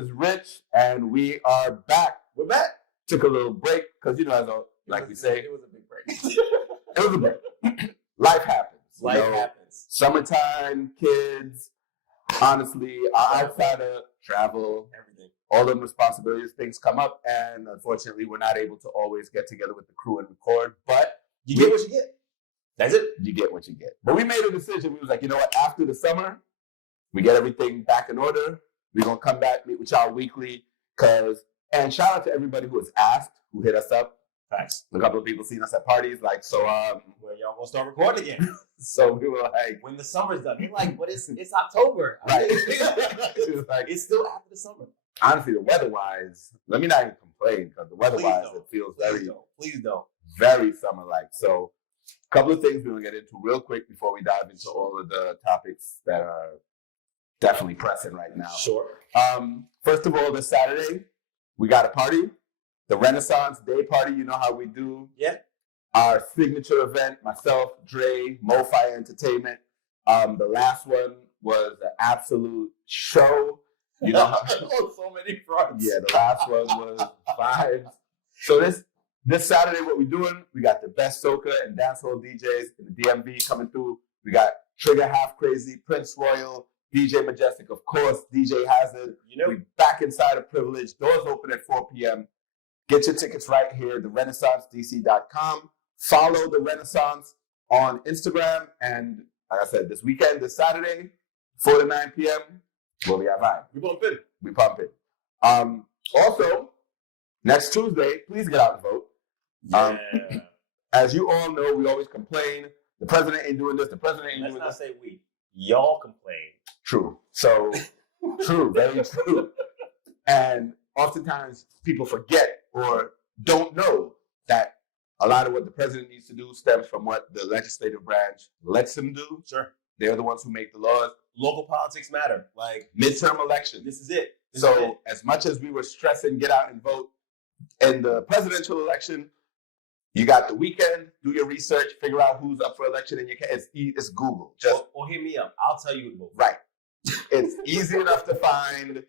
is Rich, and we are back. We're back. Took a little break because, like we say, it was a big break. It was a break. Life happens. Life happens. Summertime, kids, honestly, outside of travel, Everything. all the responsibilities, things come up, and unfortunately, we're not able to always get together with the crew and record, but You get what you get. That's it. you get what you get. But we made a decision. We was like, you know what? After the summer, we get everything back in order. We're going to come back, meet with y'all weekly, and shout out to everybody who has asked, who hit us up. Facts. A couple of people seen us at parties, When y'all gonna start recording again? so we were like, When the summer's done. They're like, it's October. Right. It was like, it's still after the summer. honestly, the weather-wise, let me not even complain, because the weather-wise, don't. it feels Please don't. very summer-like. So a couple of things we're going to get into real quick before we dive into all of the topics that are definitely pressing right now. Sure. First of all, this Saturday, we got a party, the Renaissance Day Party. You know how we do. Yeah. Our signature event, myself, Dre, MoFi Entertainment. The last one was an absolute show. You know how on so many fronts. Yeah, the last one was vibes. So this Saturday, what we're doing, we got the best soca and dancehall DJs in the DMV coming through. We got Trigger Half Crazy, Prince Royal, DJ Majestic, of course, DJ Hazard. We back inside of Privilege. Doors open at 4 p.m. Get your tickets right here, therenaissancedc.com. Follow The Renaissance on Instagram. And like I said, this weekend, this Saturday, 4 to 9 p.m., we'll be at Vibe. We pumping. Also, next Tuesday, please get out and vote. Yeah. As you all know, we always complain, the president ain't doing this, the president ain't Let's doing not this. say we. Y'all complain. True. So, true, very true. And oftentimes people forget or don't know that a lot of what the president needs to do stems from what the legislative branch lets him do. Sure. They're the ones who make the laws. Local politics matter. Like Midterm election. this is it. As much as we were stressing get out and vote in the presidential election, you got the weekend, do your research, figure out who's up for election in your case. It's Google. Just or hit me up. I'll tell you who to vote. right. It's easy enough to find.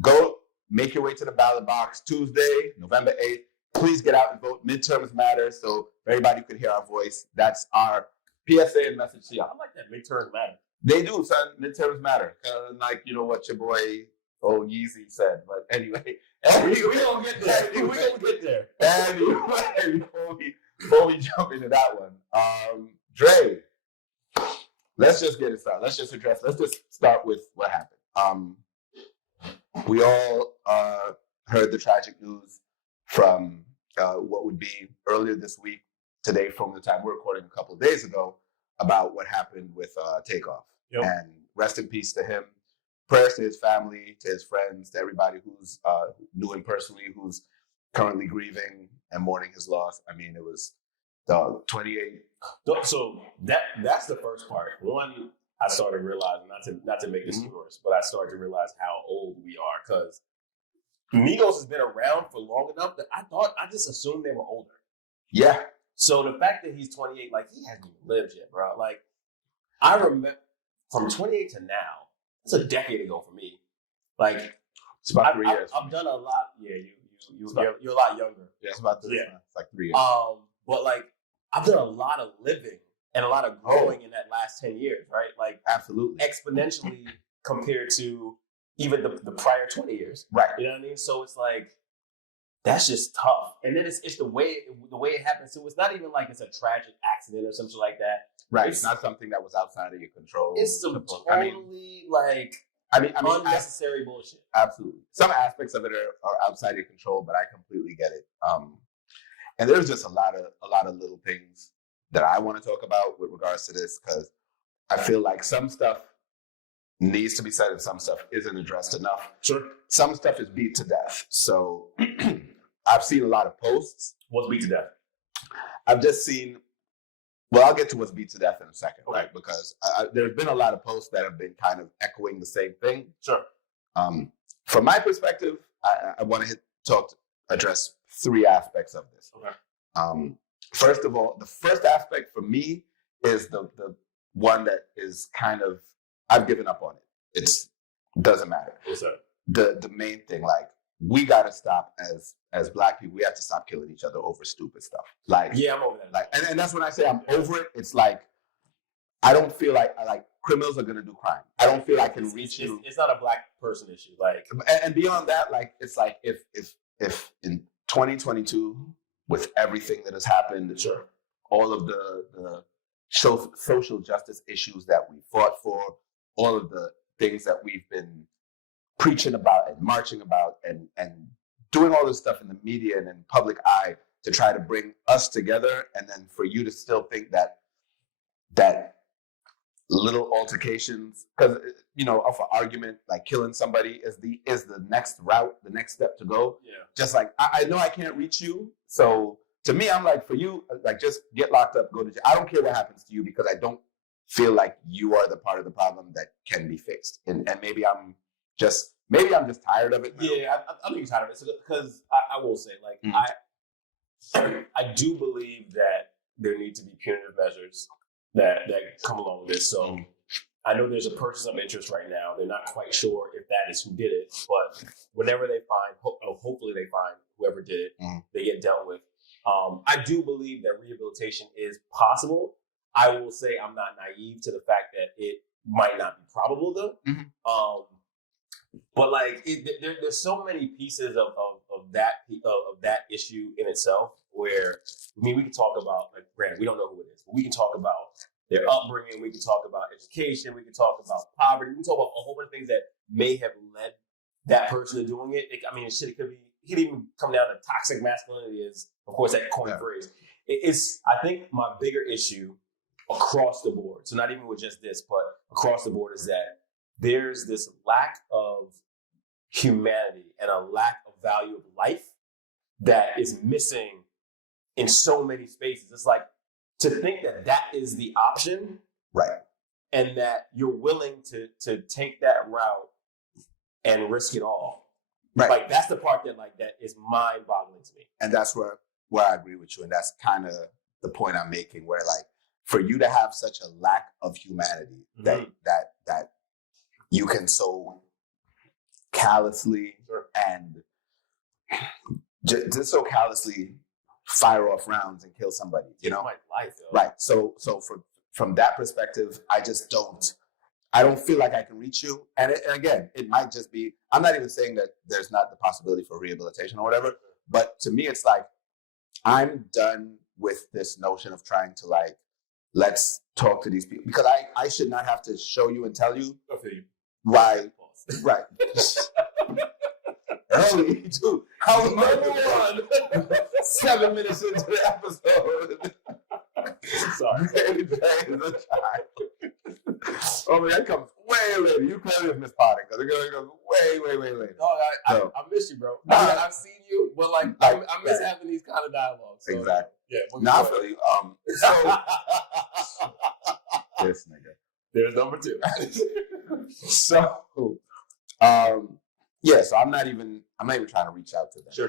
Go make your way to the ballot box Tuesday, November 8th. Please get out and vote. Midterms matter, so everybody could hear our voice. That's our PSA and message to y'all. I like that midterms matter. They do, son. Midterms matter. Like, you know what your boy old Yeezy said. But anyway. We gonna get there. We gonna get there. Anyway, before we jump into that one, Dre, let's just get it started. Let's just start with what happened. We all heard the tragic news from what would be earlier this week, today from the time we're recording a couple of days ago, about what happened with Takeoff. Yep. And rest in peace to him. Prayers to his family, to his friends, to everybody who's knew him personally, who's currently grieving and mourning his loss. I mean, it was 28. So that's the first part. One, I started realizing, not to make this worse, but I started to realize how old we are, because Migos has been around for long enough that I just assumed they were older. Yeah. So the fact that he's 28, like, he hasn't even lived yet, bro. Like, I remember from 28 to now, it's a decade ago for me. Like, It's about 3 years. I've done a lot. Yeah, you're a lot younger. Yeah, it's about 3 years. Yeah. It's like 3 years. But like, I've done a lot of living and a lot of growing in that last 10 years, right? Like, Absolutely. exponentially compared to even the prior 20 years. Right. You know what I mean? So it's like, that's just tough. And then it's the way it happens. So it's not even like it's a tragic accident or something like that. Right. It's not something that was outside of your control. It's some totally unnecessary bullshit. Absolutely. Some aspects of it are outside your control, but I completely get it. And there's just a lot of little things that I want to talk about with regards to this, because I feel like some stuff needs to be said and some stuff isn't addressed enough. Sure. Some stuff is beat to death. So I've seen a lot of posts. What's beat to death? I've just seen, well, I'll get to what's beat to death in a second, Okay. right? Because there's been a lot of posts that have been kind of echoing the same thing. Sure. From my perspective, I want to address three aspects of this. Okay. First of all, the first aspect for me is the one that is kind of, I've given up on it. It doesn't matter. What's that? the main thing. Like, we gotta stop as Black people. We have to stop killing each other over stupid stuff. Like, Yeah, I'm over that. like, and that's when I say I'm over it. It's like, I don't feel like criminals are gonna do crime. I don't feel I can reach you. It's not a Black person issue. Like, and beyond that, like, it's like if in 2022, with everything that has happened, sure, all of the social justice issues that we fought for, all of the things that we've been preaching about and marching about and doing all this stuff in the media and in public eye to try to bring us together, and then for you to still think that little altercations, because of an argument, like killing somebody is the next route, the next step to go. Yeah. Just like I know I can't reach you, so to me, I'm like, for you, like, just get locked up, go to jail. I don't care what happens to you, because I don't feel like you are the part of the problem that can be fixed. And maybe I'm just tired of it now. Yeah, I think you're tired of it. Because I will say, like, I do believe that there need to be punitive measures that come along with this. So I know there's a person of interest right now. They're not quite sure if that is who did it, but whenever they find, hopefully they find whoever did it, they get dealt with. I do believe that rehabilitation is possible. I will say I'm not naive to the fact that it might not be probable, though. But like, there's so many pieces of that issue in itself. Where, I mean, we can talk about, like, granted, we don't know who it is, but we can talk about their upbringing. We can talk about education. We can talk about poverty. We can talk about a whole bunch of things that may have led that person to doing it. I mean, it could even come down to toxic masculinity, is, of course, that coin phrase. It's, I think, my bigger issue across the board. So not even with just this, but across the board, is that there's this lack of humanity and a lack of value of life that is missing in so many spaces. It's like, to think that is the option, right? And that you're willing to take that route and risk it all, right? Like, that's the part that is mind-boggling to me. And that's where I agree with you, and that's kind of the point I'm making. Where, like, for you to have such a lack of humanity that you can so callously and just so callously fire off rounds and kill somebody, My life, right? So from that perspective, I don't feel like I can reach you. And again, it might just be, I'm not even saying that there's not the possibility for rehabilitation or whatever, but to me, it's like, I'm done with this notion of trying to, like, let's talk to these people, because I should not have to show you and tell you why. Right. Early, too. How was number one? 7 minutes into the episode. Sorry. Oh man, that comes way later. You clearly have missed potting, because it goes way later. No, I miss you, bro. I've seen you, but like, I miss having these kind of dialogues. So, exactly. Yeah. Now I feel you. So this nigga. There's number 2. So, so I'm not even trying to reach out to them. Sure.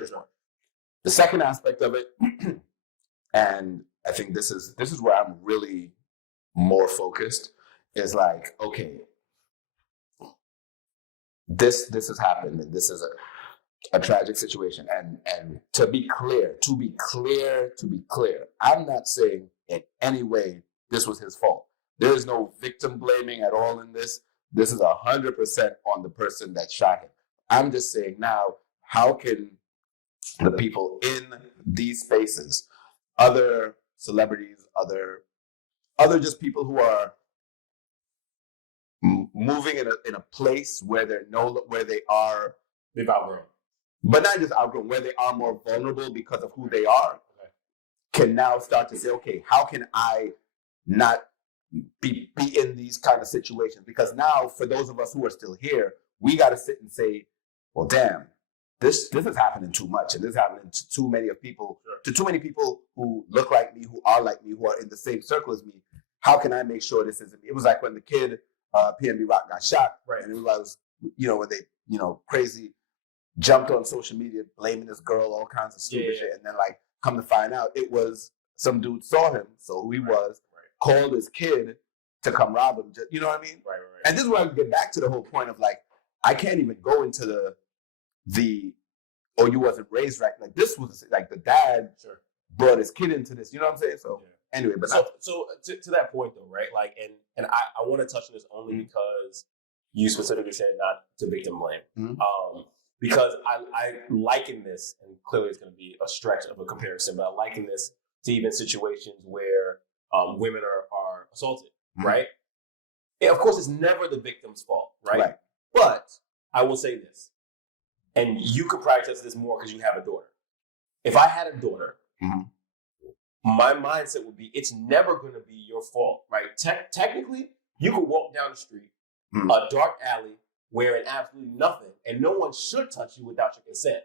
The second aspect of it, and I think this is where I'm really more focused, is like, okay, this has happened, and this is a tragic situation. And to be clear, I'm not saying in any way this was his fault. There is no victim blaming at all in this. This is 100% on the person that shot him. I'm just saying now, how can the people in these spaces, other celebrities, other just people who are moving in a place where they've outgrown, but not just outgrown, where they are more vulnerable because of who they are, can now start to say, okay, how can I not be in these kind of situations? Because now, for those of us who are still here, we got to sit and say, well, damn, this is happening too much, and this is happening to too many people, to too many people who look like me, who are like me, who are in the same circle as me. How can I make sure this isn't me? It was like when the kid, PNB Rock, got shot, right? And it was, when they, crazy jumped on social media blaming this girl, all kinds of stupid shit, and then, like, come to find out, it was some dude saw him, so who he was, called his kid to come rob him. You know what I mean? Right. And this is where I get back to the whole point of, like, I can't even go into the oh, you wasn't raised right. Like this was like the dad brought his kid into this. You know what I'm saying? So anyway, but to that point though, right? Like, and I want to touch on this only because you specifically said not to victim blame. Because I liken this, and clearly it's going to be a stretch of a comparison, but I liken this to even situations where women are assaulted, right? And of course, it's never the victim's fault, right? But I will say this, and you could probably test this more because you have a daughter. If I had a daughter, my mindset would be, it's never going to be your fault, right? Technically, you could walk down the street, a dark alley, wearing absolutely nothing, and no one should touch you without your consent.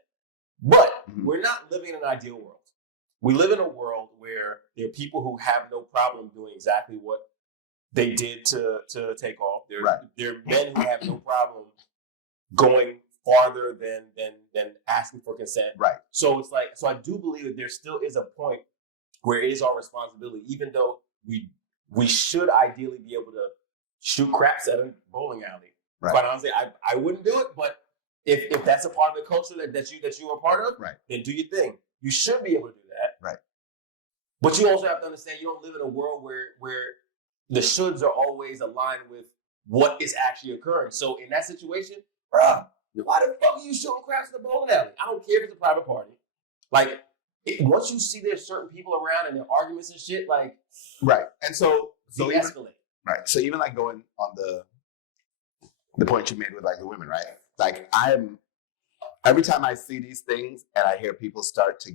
But we're not living in an ideal world. We live in a world where there are people who have no problem doing exactly what they did to take off. There are men who have no problem going farther than asking for consent. Right. So it's like, so I do believe that there still is a point where it is our responsibility, even though we should ideally be able to shoot craps at a bowling alley. Right. Quite honestly, I wouldn't do it, but if that's a part of the culture that you are part of, then do your thing. You should be able to do that. Right. But you also have to understand you don't live in a world where the shoulds are always aligned with what is actually occurring. So in that situation, bruh, why the fuck are you shooting craps at the bowling alley? I don't care if it's a private party. Like, once you see there's certain people around and their arguments and shit, like, and so de-escalate. So even like going on the point you made with like the women, right? Like every time I see these things and I hear people start to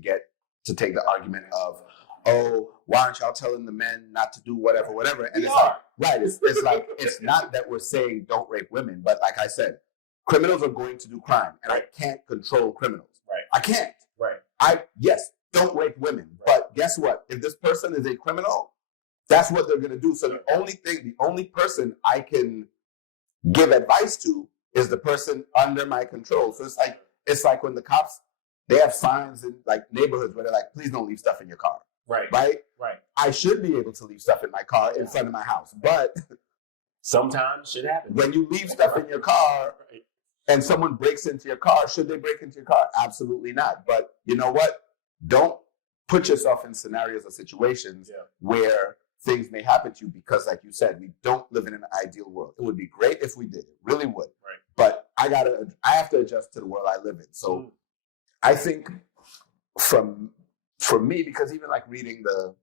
take the argument of, oh, why aren't y'all telling the men not to do whatever, and it's like, it's like, it's not that we're saying don't rape women, but like I said, criminals are going to do crime, and I can't control criminals. I can't. Yes, don't rape women, but guess what? If this person is a criminal, that's what they're going to do. So the only person I can give advice to is the person under my control. So it's like when the cops, they have signs in like neighborhoods where they're like, please don't leave stuff in your car. Right. I should be able to leave stuff in my car in front of my house, but sometimes shit happens. When you leave stuff in your car and someone breaks into your car, should they break into your car? Absolutely not. But you know what? Don't put yourself in scenarios or situations where things may happen to you because, like you said, we don't live in an ideal world. It would be great if we did. It really would. But I have to adjust to the world I live in. So I think for me, because even like reading the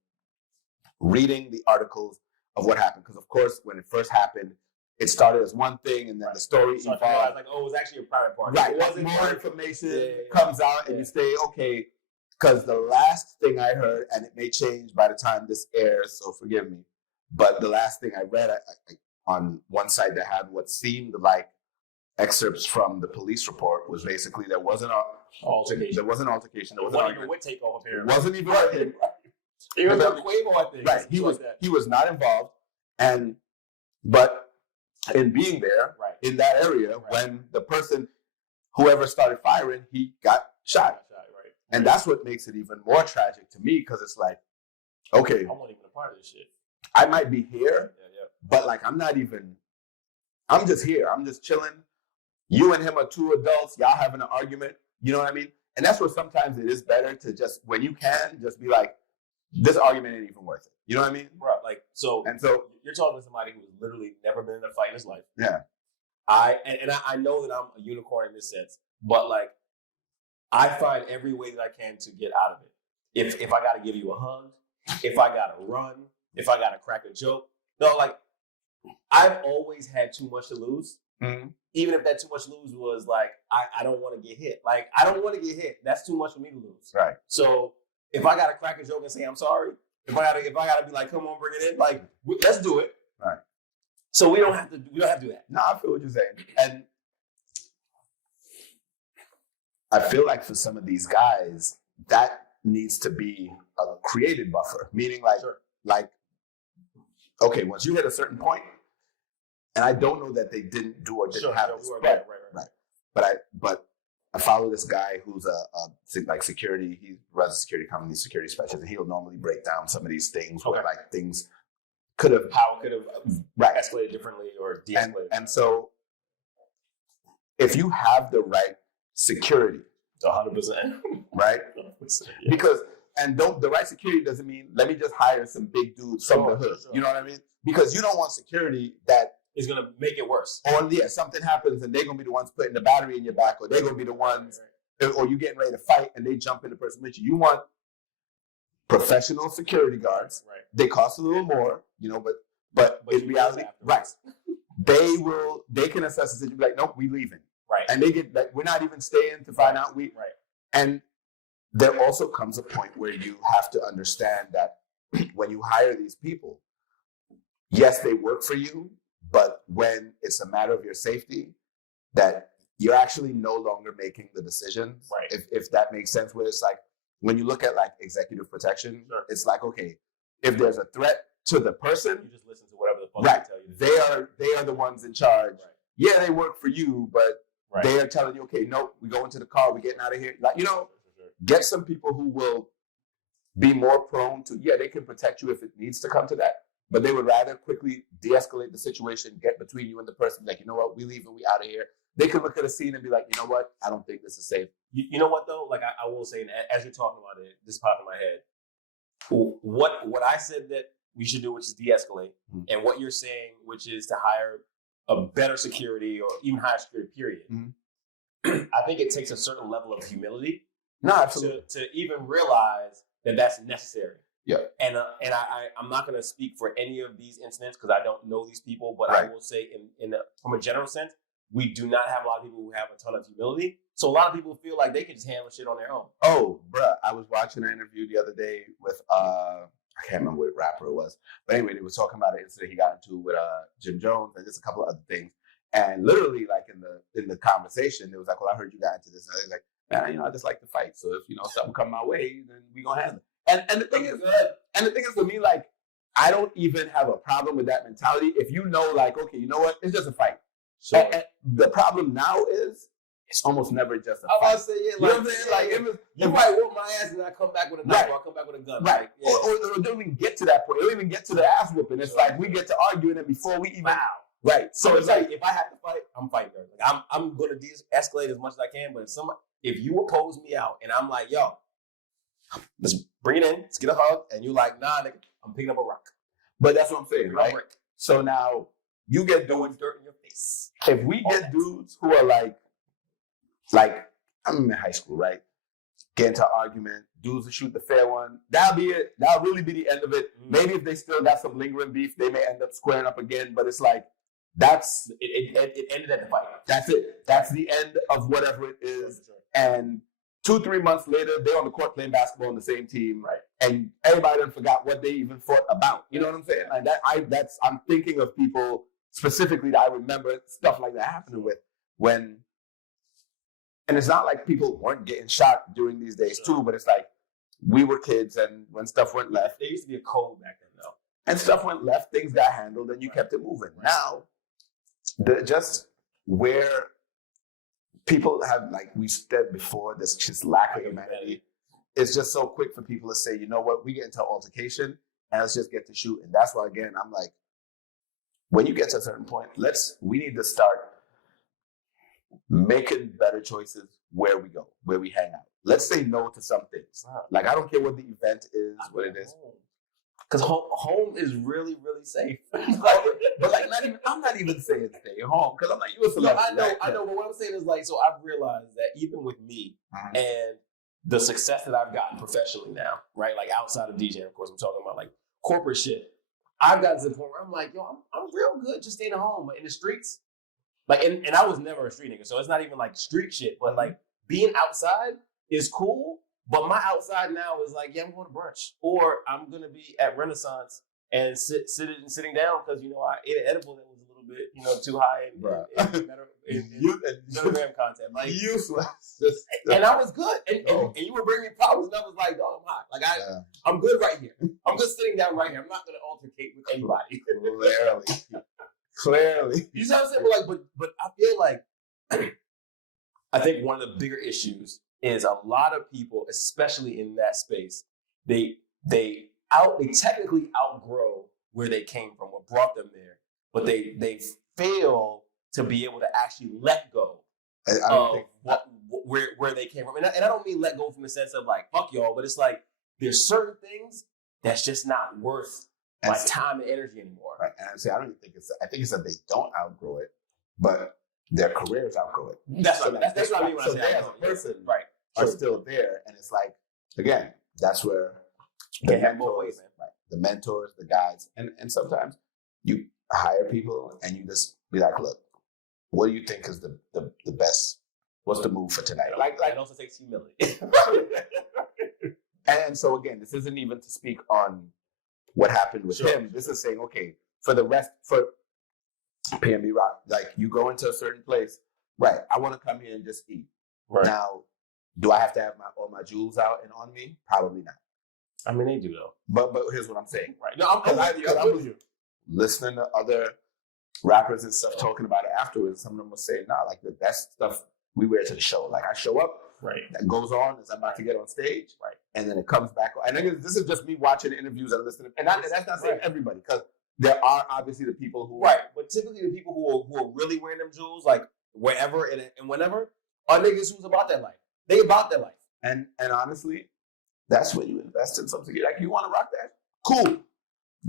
articles of what happened, because of course when it first happened, it started as one thing and then the story evolved. Like, oh, it was actually a private party. Right. It wasn't more information comes out and you say, okay, because the last thing I heard, and it may change by the time this airs, so forgive me, but the last thing I read on one site that had what seemed like excerpts from the police report was basically there wasn't an altercation. There wasn't even with takeoff apparently. It wasn't even him. Even the Quavo, I think. Right. He was not involved, but in being there in that area when the person, whoever started firing, he got shot. And that's what makes it even more tragic to me, because it's like, okay, I'm not even a part of this shit. I might be here, but like I'm just here. I'm just chilling. You and him are two adults. Y'all having an argument. You know what I mean? And that's where sometimes it is better to just, when you can, just be like, this argument ain't even worth it. You know what I mean? Bro, like, so you're talking to somebody who's literally never been in a fight in his life. Yeah. I know that I'm a unicorn in this sense, but like, I find every way that I can to get out of it. If I got to give you a hug, if I got to run, if I got to crack a joke. No, like, I've always had too much to lose. Mm-hmm. Even if that too much to lose was like, I don't want to get hit. Like, I don't want to get hit. That's too much for me to lose. Right. So if I got to crack a joke and say, I'm sorry, if I got to be like, come on, bring it in, like, let's do it. Right. So we don't have to do that. No, I feel what you're saying. And I feel like for some of these guys, that needs to be a created buffer. Meaning like, okay, once you hit a certain point, and I don't know that they didn't do or didn't have this. Right. But I follow this guy who's a security. He runs a security company, security specialist, and he'll normally break down some of these things where like things could have escalated differently or de-escalated. And so if you have the right security, 100%. right? 100%, yeah. Because the right security doesn't mean let me just hire some big dudes from the hood. Sure. You know what I mean? Because you don't want security that is gonna make it worse. Or something happens and they're gonna be the ones putting the battery in your back, or they're gonna be the ones, or you getting ready to fight and they jump in the person with you. You want professional security guards. Right. They cost a little more, but in reality, right? They can assess the situation, be like, nope, we leaving. Right. And they get like, we're not even staying to find out Right. And there also comes a point where you have to understand that when you hire these people, yes, they work for you, but when it's a matter of your safety, that you're actually no longer making the decisions. Right. If that makes sense, where it's like, when you look at like executive protection, sure. It's like, okay, if there's a threat to the person, you just listen to whatever the fuck right. they tell you to do. They are the ones in charge. Right. Yeah, they work for you, but right. they are telling you, okay, nope, we go into the car, we're getting out of here. Like, Sure. Get some people who will be more prone to, they can protect you if it needs to come to that, but they would rather quickly de-escalate the situation, get between you and the person, like, you know what, we leave and we out of here. They could look at a scene and be like, you know what, I don't think this is safe. You know what, though? Like, I will say, as you're talking about it, this popped in my head. What I said that we should do, which is de-escalate, and what you're saying, which is to hire a better security or even higher security, period. I think it takes a certain level of humility to even realize that that's necessary. Yeah. And I'm not going to speak for any of these incidents because I don't know these people, but right. I will say from a general sense, we do not have a lot of people who have a ton of humility. So a lot of people feel like they can just handle shit on their own. Oh, bruh. I was watching an interview the other day with, I can't remember what rapper it was. But anyway, they were talking about an incident he got into with Jim Jones and just a couple of other things. And literally, like in the conversation, it was like, well, I heard you got into this. And I was like, man, I just like to fight. So if, something come my way, then we going to handle it. And the thing is for me, like, I don't even have a problem with that mentality. If you know, like, okay, you know what? It's just a fight. So and the problem now is it's almost never just a fight. I was about to say, yeah, like, you know what I'm saying? Like, you might whoop my ass and I come back with a knife, right. or I come back with a gun. Right. Like, yeah. Or don't even get to that point. It don't even get to the ass whooping. It's like we get to arguing it before we even. Wow. Right. So it's like, if I have to fight, I'm fighting her. Like, I'm going to de-escalate as much as I can. But if you oppose me out and I'm like, yo, let's bring it in, let's get a hug, and you're like, nah, nigga, I'm picking up a rock. But that's what I'm saying, right? So now you get doing dirt in your face. If we get dudes who are like I'm in high school, right? Get into an argument, dudes who shoot the fair one. That'll be it. That'll really be the end of it. Maybe if they still got some lingering beef, they may end up squaring up again. But it's like it ended at the fight. That's it. That's the end of whatever it is. Sure. And 2-3 months later, they're on the court playing basketball on the same team, right? And everybody done forgot what they even fought about. You know what I'm saying? Like I'm thinking of people specifically that I remember stuff like that happening with when. And it's not like people weren't getting shot during these days too, but it's like we were kids, and when stuff went left, there used to be a code back then, though. And stuff went left, things got handled, and you kept it moving. Now, just where people have, like we said before, this just lack of humanity. It's just so quick for people to say, you know what, we get into an altercation and let's just get to shooting. That's why, again, I'm like, when you get to a certain point, we need to start making better choices where we go, where we hang out. Let's say no to some things. Like, I don't care what the event is, what it is. Because home is really, really safe. But like, I'm not even saying stay home because I'm like, you a celebrity. No, I know. But what I'm saying is like, so I've realized that even with me and the success that I've gotten professionally now, right? Like outside of DJing, of course, I'm talking about like corporate shit. I've gotten to the point where I'm like, yo, I'm real good just staying at home, but in the streets. Like, and I was never a street nigga, so it's not even like street shit, but like being outside is cool. But my outside now is like, yeah, I'm going to brunch, or I'm gonna be at Renaissance and sitting down because I ate an edible that was a little bit too high in milligram content, like useless. And I was good, and you would bring me problems, and I was like, oh, I'm hot, like I'm good right here. I'm just sitting down right here. I'm not gonna altercate with anybody. Clearly. You know what I'm saying? But I feel like I think one of the bigger issues is a lot of people, especially in that space, they technically outgrow where they came from, what brought them there, but they fail to be able to actually let go I don't think where they came from. And I don't mean let go from the sense of like, fuck y'all, but it's like there's certain things that's just not worth my time and energy anymore. Right. And I say I don't even think I think it's that they don't outgrow it, but their careers outgrow it. That's what I mean when I say they as a person right. are still there. And it's like, again, that's where the mentors, right, the mentors, the guides, and sometimes you hire people and you just be like, look, what do you think is the best? What's the move for tonight? Like it also takes humility. And so again, this isn't even to speak on what happened with him. This is saying, okay, for PNB Rock, like you go into a certain place, right? I want to come here and just eat. Right. Now, do I have to have all my jewels out and on me? Probably not. I mean, they do though. But here's what I'm saying. Right. No, I'm with you. Listening to other rappers and stuff talking about it afterwards. Some of them will say, nah, like the best stuff we wear to the show. Like I show up, right, that goes on as I'm about to get on stage, right, and then it comes back. And this is just me watching the interviews and listening. And that's not saying everybody, because there are obviously the people who but typically the people who are really wearing them jewels, like wherever and whenever, are niggas who's about their life. They about their life. And honestly, that's when you invest in something. Like you want to rock that, cool.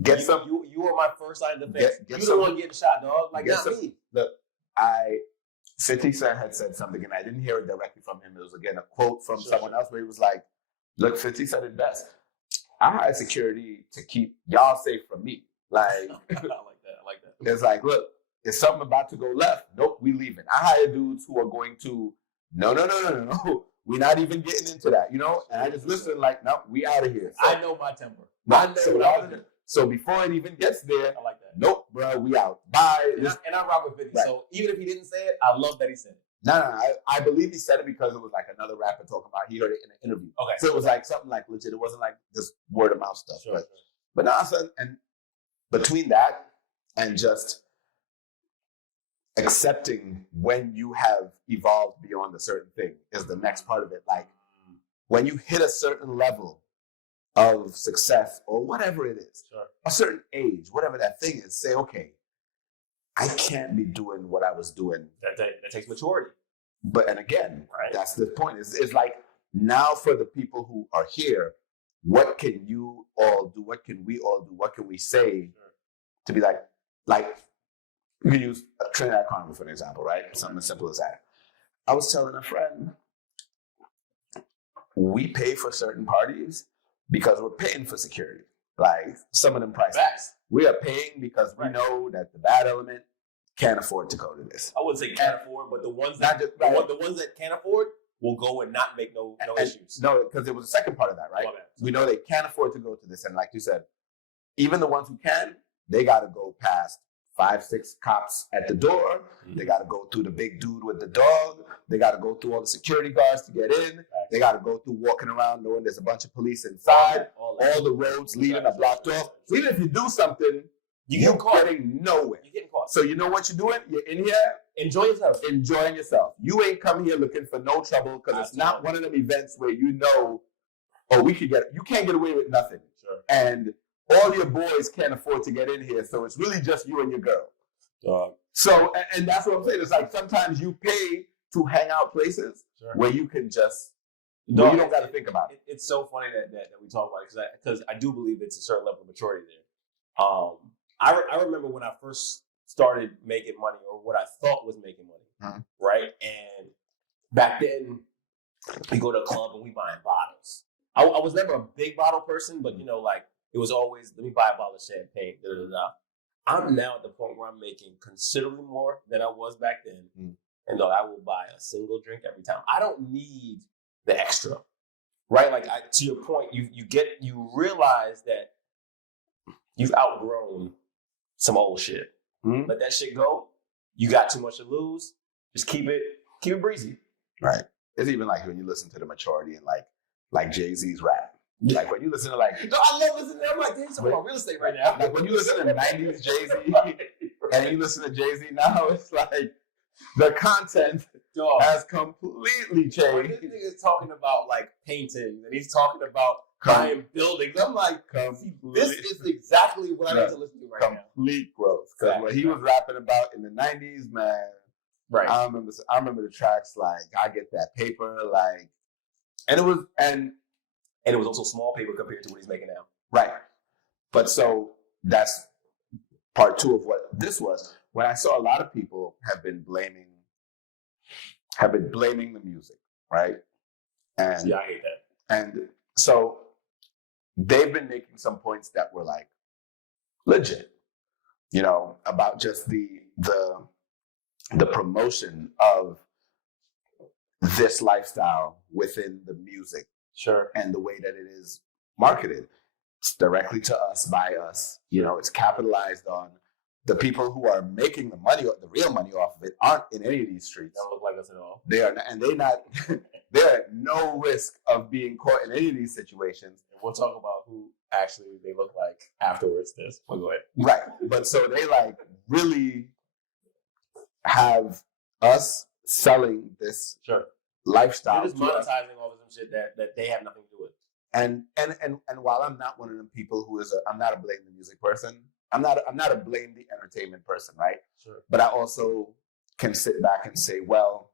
Get some. You are my first line of defense. You the one getting shot, dog. Like not me. Look, 50 Cent had said something, and I didn't hear it directly from him. It was again a quote from someone else where he was like, "Look, 50 said it best. I hire security to keep y'all safe from me." Like I like that. It's like, look, is something about to go left? Nope, we leaving. I hire dudes who are going to no. We're not even getting into that, you know? And I just listen like, no, we out of here. So, I know my temper. I know what I'm doing. So before it even gets there, I like that. Nope, bro, we out. Bye. And I rock with 50. Right. So even if he didn't say it, I love that he said it. No. I believe he said it because it was like another rapper talking about, he heard it in an interview. Okay. So it was like something like legit. It wasn't like this word of mouth stuff. Sure. But no, son, and between that and just accepting when you have evolved beyond a certain thing is the next part of it. Like when you hit a certain level of success or whatever it is, a certain age, whatever that thing is, say, okay, I can't be doing what I was doing. That takes maturity. But, and again, that's the point. It's like now for the people who are here, what can you all do? What can we all do? What can we say to be like you can use Trinidad Carnival for an example, right? Something as simple as that. I was telling a friend, we pay for certain parties because we're paying for security. Like some of them prices. We are paying because we know that the bad element can't afford to go to this. I wouldn't say can't afford, but the ones that the ones that can't afford will go and not make no issues. No, because there was a second part of that, right? We know they can't afford to go to this. And like you said, even the ones who can, they got to go past 5-6 cops at the door. Mm-hmm. They got to go through the big dude with the dog. They got to go through all the security guards to get in. Right. They got to go through walking around knowing there's a bunch of police inside. All the roads leading are blocked off. So even if you do something, you're getting nowhere. You're getting caught. So you know what you're doing? You're in here. Enjoying yourself. You ain't come here looking for no trouble because it's not one of them events where you know, you can't get away with nothing. Sure. And all your boys can't afford to get in here, so it's really just you and your girl. So, and that's what I'm saying. It's like sometimes you pay to hang out places where you can just, you don't got to think about it. It's so funny that we talk about it because I do believe it's a certain level of maturity there. I remember when I first started making money, or what I thought was making money, right? And back then, we go to a club and we buying bottles. I was never a big bottle person, but it was always, let me buy a bottle of champagne. I'm now at the point where I'm making considerably more than I was back then. And I will buy a single drink every time. I don't need the extra, right? Like to your point, you realize that you've outgrown some old shit. Let that shit go. You got too much to lose. Just keep it breezy. Right. It's even like when you listen to the maturity and like Jay-Z's rap. Like when you listen to I love listening to. I'm like, damn, talking about real estate right now. Like when you listen to 90s Jay-Z and you listen to Jay-Z now, it's like the content has completely changed. This nigga is talking about like painting and he's talking about buying buildings. I'm like, this is exactly what I need to listen to right now. Complete growth. Because what he was rapping about in the 90s, man, Right. I remember the tracks like I Get That Paper, like, and it was also small paper compared to what he's making now. Right. But so that's part two of what this was. When I saw a lot of people have been blaming the music, right? And yeah, I hate that. And so they've been making some points that were like legit, you know, about just the promotion of this lifestyle within the music. Sure. And the way that it is marketed. It's directly to us, by us. You know, it's capitalized on. The people who are making the money, the real money off of it, aren't in any of these streets. Don't look like us at all. They are, and they're at no risk of being caught in any of these situations. And we'll talk about who actually they look like afterwards. We'll go ahead. Right, but so they like really have us selling this lifestyle. They're just monetizing all of some shit that they have nothing to do with. And while I'm not one of them people I'm not a blame the music person. I'm not a blame the entertainment person, right? Sure. But I also can sit back and say, well,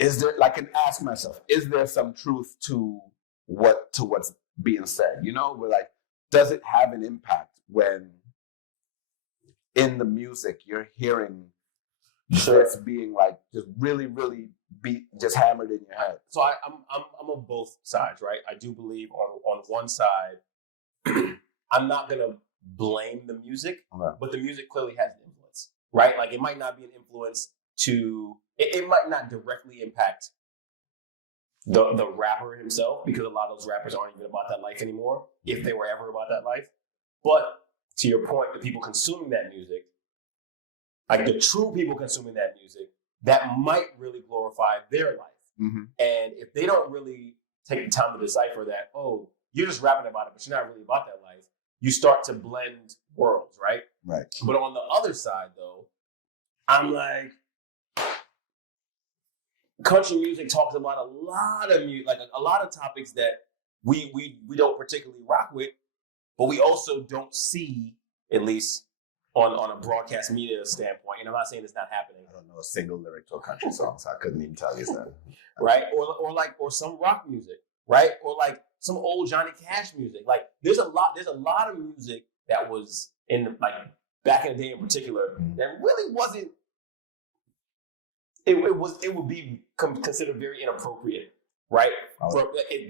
I can ask myself, is there some truth to what's being said? You know, we're like, does it have an impact when in the music you're hearing this being like just really, really just hammered in your head? So I'm on both sides, right? I do believe on one side, I'm not gonna blame the music, but the music clearly has an influence, right? Like it might not be an influence it might not directly impact the rapper himself, because a lot of those rappers aren't even about that life anymore, if they were ever about that life. But to your point, the people consuming that music, like the true people consuming that music, that might really glorify their life. Mm-hmm. And if they don't really take the time to decipher that, oh, you're just rapping about it, but you're not really about that life, you start to blend worlds, right? Right. But on the other side, though, I'm like, country music talks about a lot of like a lot of topics that we don't particularly rock with, but we also don't see, at least on a broadcast media standpoint. And I'm not saying it's not happening. I don't know a single lyric to a country song, so I couldn't even tell you that. Right? Or some rock music, right? Or like some old Johnny Cash music. Like there's a lot of music that was in like back in the day in particular that really wasn't. It would be considered very inappropriate, right?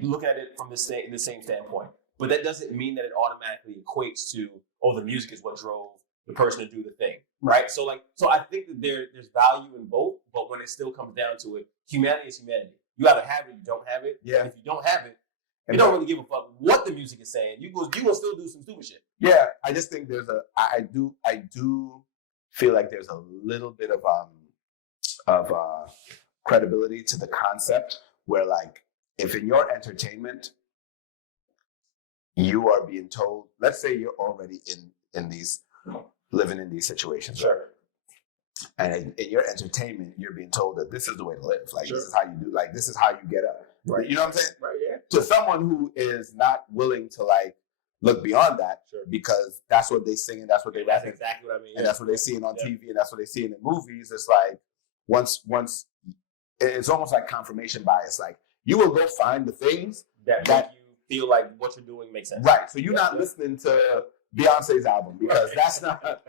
Looking at it from the same standpoint. But that doesn't mean that it automatically equates to, oh, the music is what drove the person to do the thing, right? So I think that there's value in both, but when it still comes down to it, humanity is humanity. You either have it, you don't have it. Yeah. And if you don't have it, you don't really give a fuck what the music is saying. You will still do some stupid shit. Yeah, I just think I do feel like there's a little bit of credibility to the concept where, like, if in your entertainment you are being told, let's say you're already in these living in these situations, sure, and in your entertainment you're being told that this is the way to live, like sure, this is how you do, like this is how you get up, right? You know what I'm saying? Right. Yeah. To someone who is not willing to like look beyond that, sure, because that's what they sing and that's what they rap. That's exactly what I mean. And that's what they're seeing on TV and that's what they're seeing in movies. It's like once it's almost like confirmation bias. Like you will go find the things that make you feel like what you're doing makes sense. Right. So you're not listening to Beyonce's album because that's not,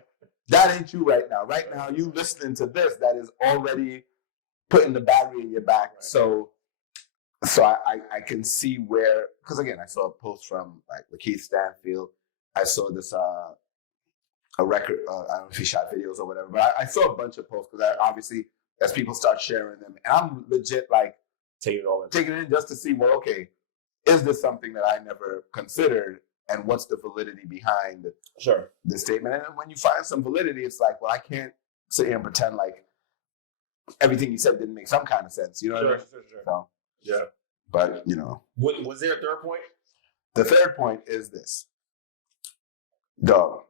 that ain't you right now. Right now you listening to this that is already putting the battery in your back. Right. So I can see where, because again, I saw a post from like Lakeith Stanfield. I saw this a record. I don't know if he shot videos or whatever, but I saw a bunch of posts because obviously as people start sharing them, and I'm legit like taking it in just to see, well, okay, is this something that I never considered, and what's the validity behind the statement? And when you find some validity, it's like, well, I can't sit here and pretend like everything you said didn't make some kind of sense. You know what I mean? Sure. So, yeah. But, you know. Was there a third point? The third point is this. Dog,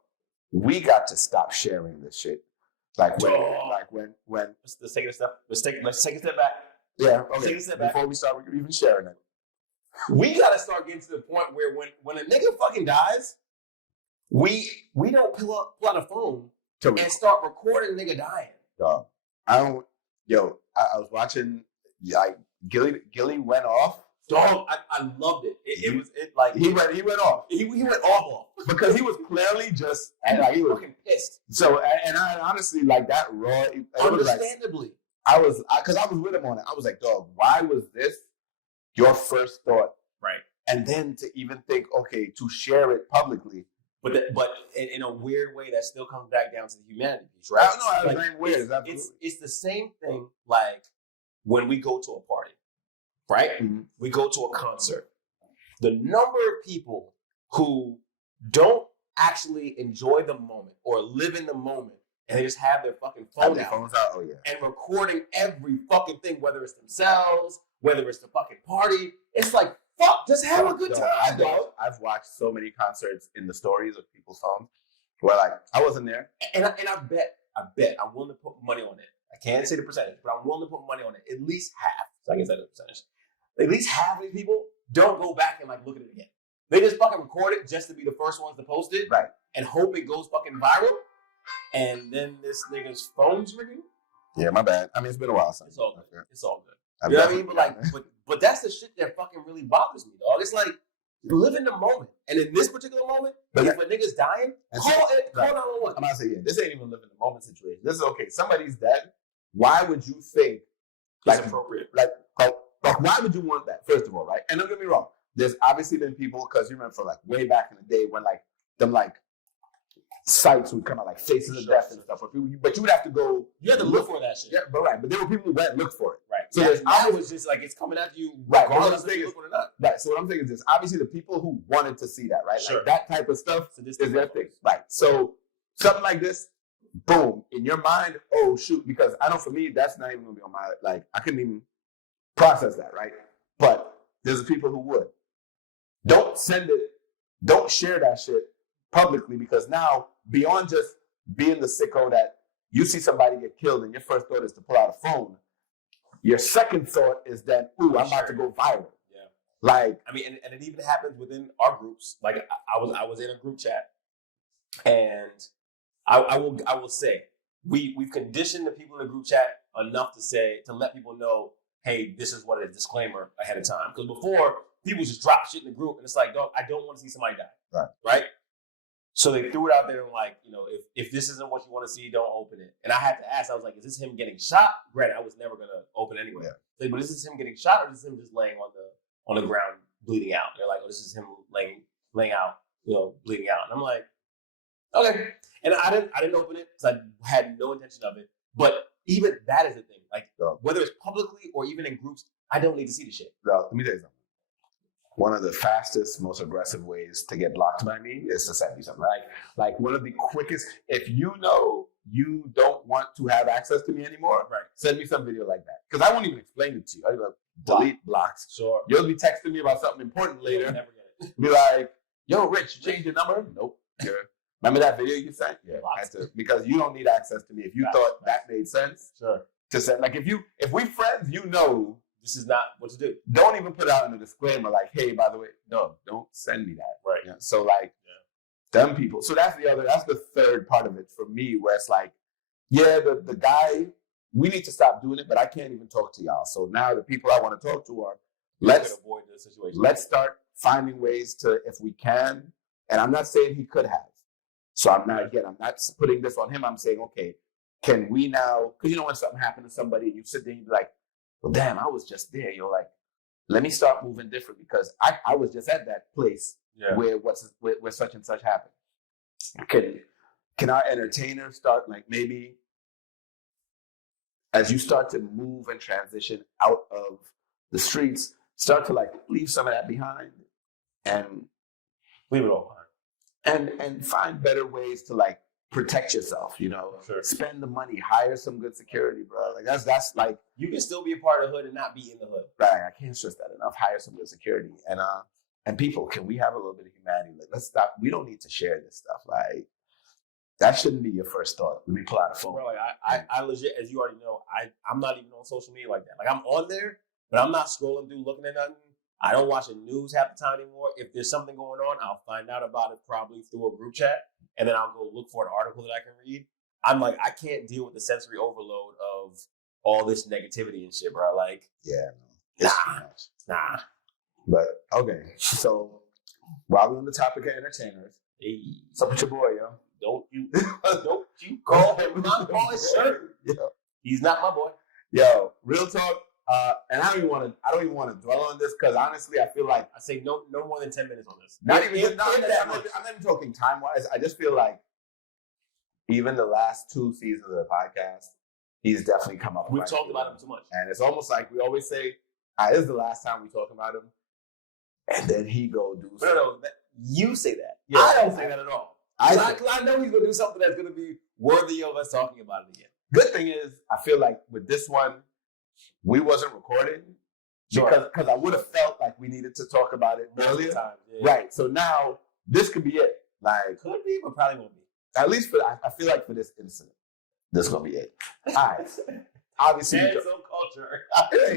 we got to stop sharing this shit. Like when let's take a step. Let's take a step back. Yeah, okay. Take a step back. Before we start even sharing it. We gotta start getting to the point where when a nigga fucking dies, we don't pull out a phone and start recording a nigga dying. Dog. I don't. Yo, I was watching. Like Gilly went off. Dog, I loved it. It was like he went off. He went off Because he was clearly just he was fucking pissed. So and I honestly like that raw. Understandably, because I was with him on it. I was like, dog, why was this your first thought? Right. And then to even think, okay, to share it publicly. But in a weird way, that still comes back down to the humanity piece, right? I don't know. Like, weird. It's the same thing like when we go to a party, right? Mm-hmm. We go to a concert. The number of people who don't actually enjoy the moment or live in the moment and they just have their fucking phones out. Oh, yeah. And recording every fucking thing, whether it's themselves, whether it's the fucking party. It's like, fuck, just have a good time, dog. I've watched so many concerts in the stories of people's phones where, like, I wasn't there. And I bet, I'm willing to put money on it. I can't say the percentage, but I'm willing to put money on it. At least half. So I can say the percentage. At least half of these people don't go back and, like, look at it again. They just fucking record it just to be the first ones to post it. Right. And hope it goes fucking viral. And then this nigga's phone's ringing. Yeah, my bad. I mean, it's been a while since. It's all good. It's all good. You know what I mean? But like, but that's the shit that fucking really bothers me, dog. It's like live in the moment, and in this particular moment, if a nigga's dying, call 911. I'm about to say, yeah, this ain't even live in the moment situation. This is okay. Somebody's dead. Why would you think it's appropriate? Like, why would you want that? First of all, right? And don't get me wrong. There's obviously been people because you remember from like way back in the day when like them like sites would come out like Faces of Death and stuff. But you would have to go. You had to look for that shit. Yeah, but right. But there were people who went and looked for it. Right. So now it's just like it's coming at you. Right. Regardless of you look for it or not. Right. So what I'm saying is this: obviously the people who wanted to see that, right? Sure. Like that type of stuff So this is their thing. Right. So something like this, boom, in your mind, oh shoot, because I know for me that's not even gonna be on my like I couldn't even process that, right? But there's the people who would. Don't send it. Don't share that shit publicly because now beyond just being the sicko that you see somebody get killed and your first thought is to pull out a phone, your second thought is that, ooh, I'm about to go viral. Yeah. Like, I mean, and it even happens within our groups. Like I was in a group chat, and I will say we've conditioned the people in the group chat enough to let people know, hey, this is what it is, disclaimer ahead of time. Because before people just drop shit in the group, and it's like, dog, I don't want to see somebody die. Right? So they threw it out there and like, you know, if this isn't what you want to see, don't open it. And I had to ask, I was like, is this him getting shot? Granted, I was never gonna open anyway. Yeah. Like, but is this him getting shot or is this him just laying on the ground bleeding out? They're like, oh, this is him laying out, you know, bleeding out. And I'm like, okay. And I didn't open it because I had no intention of it. But even that is a thing. Like whether it's publicly or even in groups, I don't need to see the shit. No, let me tell you something. One of the fastest, most aggressive ways to get blocked by me is to send me something. Like one of the quickest, if you know you don't want to have access to me anymore, send me some video like that. Because I won't even explain it to you. I'll delete, blocks. Sure. You'll be texting me about something important later. Never get it. Be like, yo, Rich, you changed your number? Nope. Remember that video you sent? Yeah. Because you don't need access to me. If you thought that made sense to send, like if we friends, you know, this is not what to do. Don't even put out in a disclaimer like, hey, by the way, no, don't send me that. Right. Yeah. So like, dumb people. So that's the third part of it for me, where it's like, yeah, the guy, we need to stop doing it, but I can't even talk to y'all. So now the people I want to talk to are, let's avoid the situation. Let's start finding ways to, if we can. And I'm not saying he could have. So I'm not putting this on him. I'm saying, okay, can we now, because you know when something happened to somebody and you sit there and you be like, well, damn, I was just there. You're like, let me start moving different because I was just at that place where such and such happened. Can our entertainers start like maybe as you start to move and transition out of the streets, start to like leave some of that behind and leave it all behind and find better ways to like protect yourself, you know, spend the money, hire some good security, bro. Like that's like, you can still be a part of the hood and not be in the hood. Right. I can't stress that enough. Hire some good security and people, can we have a little bit of humanity? Like, let's stop. We don't need to share this stuff. Like, that shouldn't be your first thought. Let me pull out a phone. Bro, like I legit, as you already know, I'm not even on social media like that. Like I'm on there, but I'm not scrolling through looking at nothing. I don't watch the news half the time anymore. If there's something going on, I'll find out about it probably through a group chat, and then I'll go look for an article that I can read. I'm like, I can't deal with the sensory overload of all this negativity and shit, bro. Like, yeah, no, nah. But okay, so while we're on the topic of entertainers, Hey, what's up with your boy, yo? don't you call him my boy, sir? Yo. He's not my boy. Yo, real talk. And I don't even want to dwell on this because honestly, I feel like I say no more than 10 minutes on this. I'm not even talking time wise. I just feel like even the last 2 seasons of the podcast, he's definitely come up. We've talked about him too much, and it's almost like we always say, "This is the last time we talk about him," and then he go do. No, you say that. Yeah, I don't say that at all. I know he's gonna do something that's gonna be worthy of us talking about it again. Good thing is, I feel like with this one, we wasn't recording because I would have felt like we needed to talk about it earlier. Right. So now this could be it. Like could be, but probably won't be. At least I feel like for this incident, this is gonna be it. All right. Obviously, cancel culture.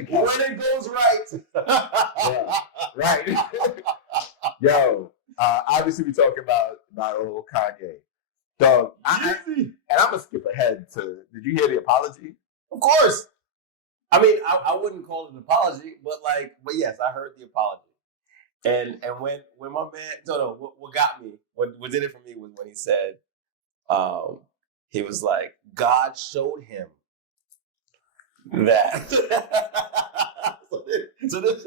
When it goes right. Yeah. Right. Yo, obviously we talking about old Kanye. Dog, and I'm gonna skip ahead to. Did you hear the apology? Of course. I mean, I wouldn't call it an apology, but yes, I heard the apology. And when my man, what got me, what did it for me was when he said, he was like, God showed him that. so this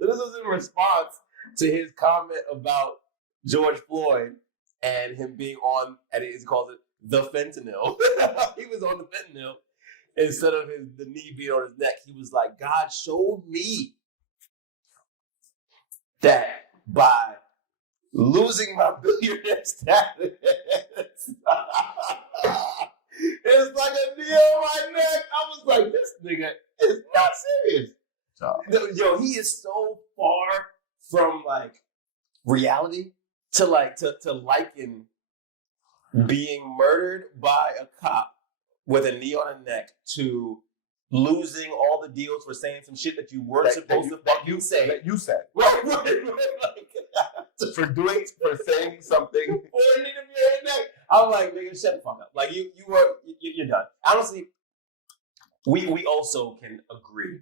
was in response to his comment about George Floyd and him being on, and he calls it the fentanyl. He was on the fentanyl. Instead of the knee being on his neck, he was like, God showed me that by losing my billionaire status, it's like a knee on my neck. I was like, this nigga is not serious. Yo, he is so far from reality to liken being murdered by a cop with a knee on a neck to losing all the deals for saying some shit that you weren't supposed to fucking say. That you said. Right. for saying something. For a knee to be on your neck. I'm like, nigga, shut the fuck up. Like you're done. Honestly, we also can agree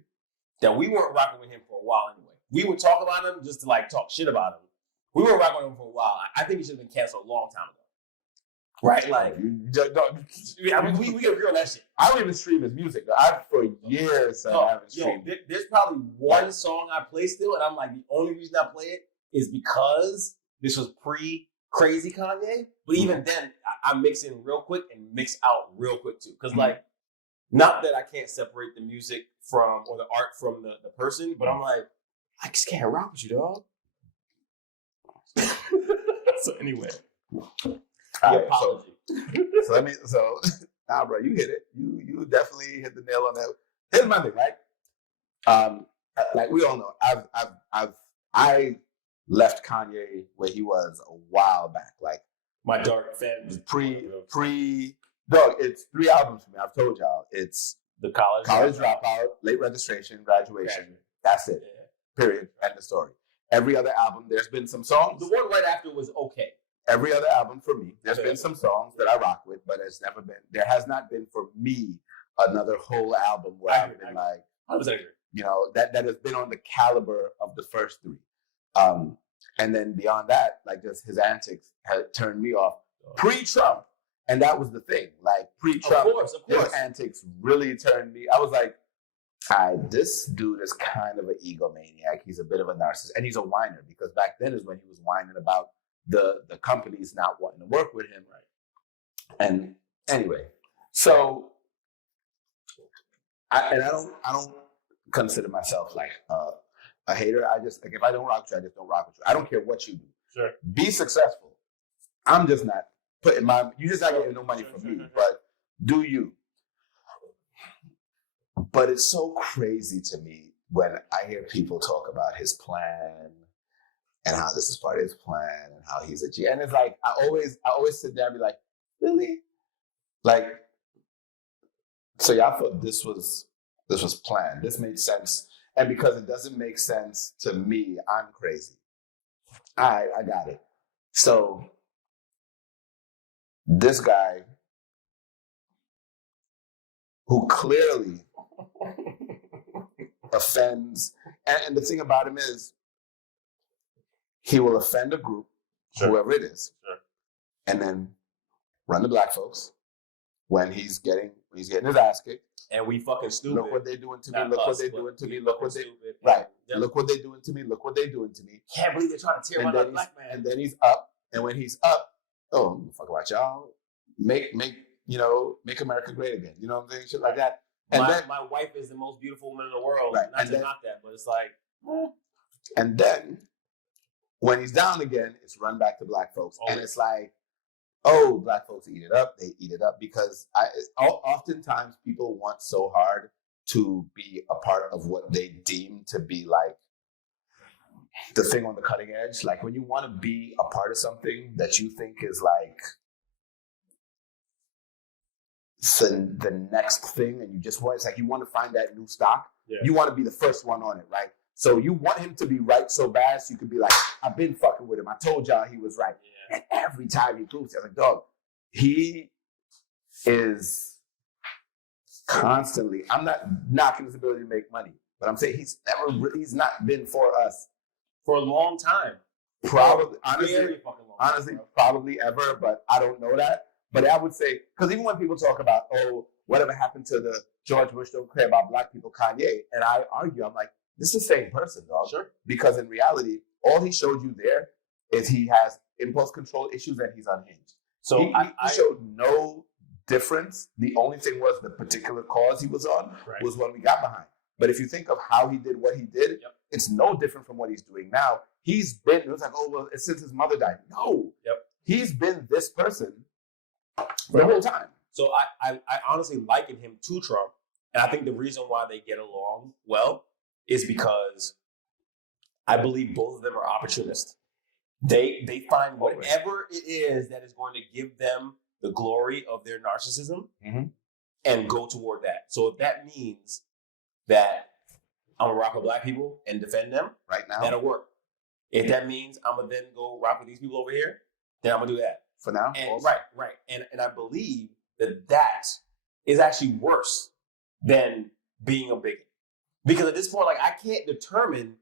that we weren't rocking with him for a while anyway. We would talk about him just to talk shit about him. We weren't rocking with him for a while. I think he should have been canceled a long time ago. Right, we agree on that shit. I don't even stream his music. For years I haven't streamed. There's probably one song I play still, and I'm like, the only reason I play it is because this was pre-crazy Kanye. But even then, I mix in real quick and mix out real quick too. Because not that I can't separate the music or the art from the person, but I'm like, I just can't rock with you, dog. So anyway. Apology. Nah, bro, you hit it. You definitely hit the nail on that. Here's my thing, right? Like we all know, I left Kanye where he was a while back. Like my dark fan. Pre dog. It's 3 albums for me. I've told y'all. It's the college dropout, late registration, graduation. That's it. Yeah. Period. End of story. Every other album, there's been some songs. The one right after was okay. Every other album for me, there's been some songs that I rock with, but there has not been for me another whole album where I've been like, that has been on the caliber of the first 3. And then beyond that, just his antics had turned me off pre-Trump. And that was the thing, pre-Trump, of course. His antics really turned me. I was like, this dude is kind of an egomaniac. He's a bit of a narcissist, and he's a whiner because back then is when he was whining about the companies not wanting to work with him, right? And anyway, so I don't consider myself a hater. I just if I don't rock with you, I just don't rock with you. I don't care what you do. Sure. Be successful. I'm just not putting you just not getting no money from me, but do you? But it's so crazy to me when I hear people talk about his plan and how this is part of his plan and how he's a G. And it's I always sit there and be like, really? So y'all thought this was planned. This made sense. And because it doesn't make sense to me, I'm crazy. I got it. So this guy who clearly offends. And the thing about him is, he will offend a group, whoever it is, and then run the black folks when he's getting his ass kicked. And we fucking stupid. Look what they're doing to me. Look what they're doing to me. Look what they Look what they're doing to me. Look what they're doing to me. Can't believe they're trying to tear my black man. And then he's up. And when he's up, oh, fuck about y'all. Make America great again. You know what I'm saying? Shit like that. And my wife is the most beautiful woman in the world. Right. Not to knock that, but it's like. And then when he's down again, it's run back to black folks. And it's like, oh, black folks eat it up. They eat it up because oftentimes people want so hard to be a part of what they deem to be like the thing on the cutting edge. Like when you want to be a part of something that you think is like the next thing, and you just want, it's like you want to find that new stock. Yeah. You want to be the first one on it, right? So you want him to be right so bad so you could be like, I've been fucking with him. I told y'all he was right. Yeah. And every time he proves it, I'm like, dog, he is constantly, I'm not knocking his ability to make money, but I'm saying he's not been for us. For a long time. Probably, honestly, probably ever, but I don't know that. But I would say, because even when people talk about, oh, whatever happened to the George Bush don't care about black people, Kanye, and I argue, I'm like, this is the same person, dog. Sure. Because in reality, all he showed you there is he has impulse control issues and he's unhinged. So he showed no difference. The only thing was the particular cause he was on was one we got behind. But if you think of how he did what he did, it's no different from what he's doing now. He's been, it was like, oh, well, it's since his mother died. No. He's been this person the whole time. So I honestly liken him to Trump. And I think the reason why they get along well is because I believe both of them are opportunists. They find whatever it is that is going to give them the glory of their narcissism and go toward that. So if that means that I'm going to rock with black people and defend them right now, that'll work. If that means I'm going to then go rock with these people over here, then I'm going to do that. For now? And, right. And I believe that is actually worse than being a bigot. Because at this point, like, I can't determine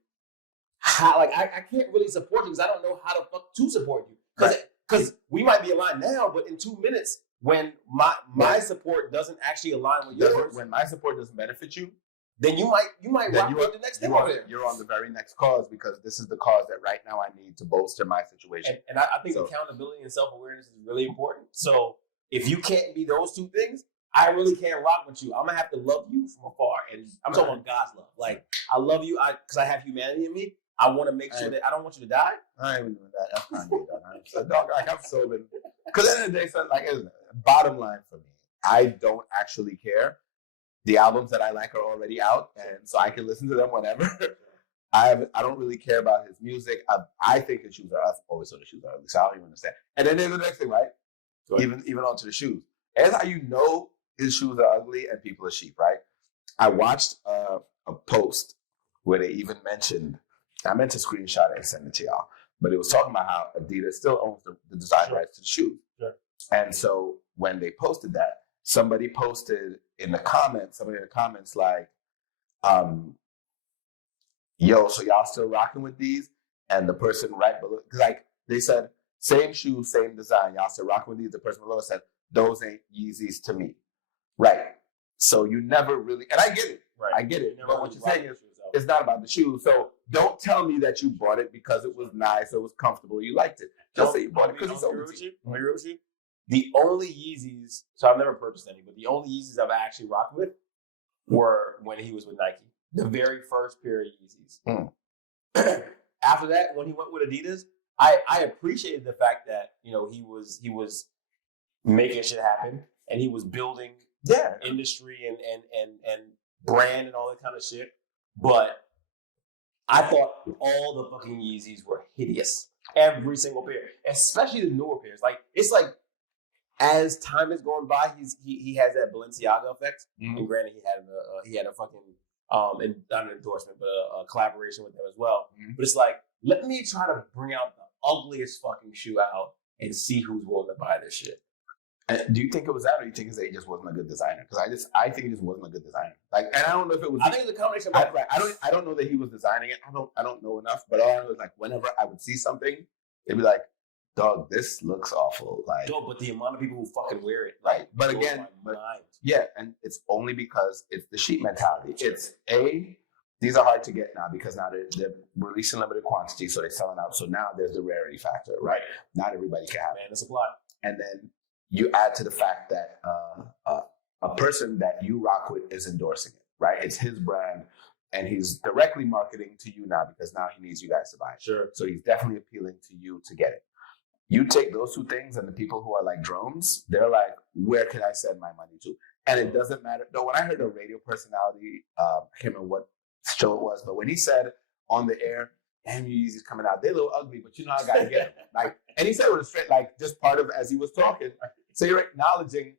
how, like, I can't really support you because I don't know how the fuck to support you. Because we might be aligned now, but in 2 minutes, when my support doesn't actually align with yours. When my support doesn't benefit you, then you might rock with the next thing over there. You're on the very next cause because this is the cause that right now I need to bolster my situation. And I think accountability and self-awareness is really important. So if you can't be those two things, I really can't rock with you. I'm going to have to love you from afar. And I'm talking about God's love. Like, I love you because I have humanity in me. I want to make sure that I don't want you to die. I ain't even doing that. That's not good. So, dog, like, I'm so been. Because at the end of the day, so, like, bottom line for me, I don't actually care. The albums that I like are already out, and so I can listen to them whenever. I don't really care about his music. I think his shoes are always so the shoes are ugly, so I don't even understand. And then there's the next thing, right? Even onto the shoes. That's how you know his shoes are ugly and people are sheep, right? I watched a post where they even mentioned, I meant to screenshot it and send it to y'all, but it was talking about how Adidas still owns the design rights to the shoes. Sure. And so when they posted that, somebody posted in the comments like, yo, so y'all still rocking with these? And the person right below, because like they said, same shoes, same design, y'all still rocking with these? The person below said, those ain't Yeezys to me. Right. So you never really, and I get it. Right. I get it. But what you're saying is, it's not about the shoes. So don't tell me that you bought it because it was nice, it was comfortable, you liked it. Just say you bought it because it's over to you. The only Yeezys, so I've never purchased any, but the only Yeezys I've actually rocked with were when he was with Nike. The very first pair of Yeezys. After that, when he went with Adidas, I appreciated the fact that, you know, he was making shit happen and he was building industry and brand and all that kind of shit. But I thought all the fucking Yeezys were hideous. Every single pair, especially the newer pairs. Like, it's like, as time has gone by, he has that Balenciaga effect. Mm-hmm. And granted, he had a fucking not an endorsement, but a collaboration with them as well. Mm-hmm. But it's like, let me try to bring out the ugliest fucking shoe out and see who's willing to buy this shit. Do you think it was that, or do you think it's that he just wasn't a good designer? Because I think he just wasn't a good designer. Like, and I don't know if it was. I think it's a combination of both. I don't know that he was designing it. I don't know enough. But all I know is like whenever I would see something, it'd be like, dog, this looks awful. Like, no, but the amount of people who fucking wear it, right? But again, yeah, and it's only because it's the sheep mentality. It's these are hard to get now because now they're releasing limited quantity, so they're selling out. So now there's the rarity factor, right? Not everybody can have it. And the supply. And then you add to the fact that a person that you rock with is endorsing it, right? It's his brand, and he's directly marketing to you now because now he needs you guys to buy it. Sure. So he's definitely appealing to you to get it. You take those two things, and the people who are like drones, they're like, where can I send my money to? And it doesn't matter. No, when I heard a radio personality, I can't remember what show it was, but when he said on the air, damn, Yeezy's coming out. They're a little ugly, but you know I gotta get them. Like, and he said it was straight, like just part of as he was talking. So you're acknowledging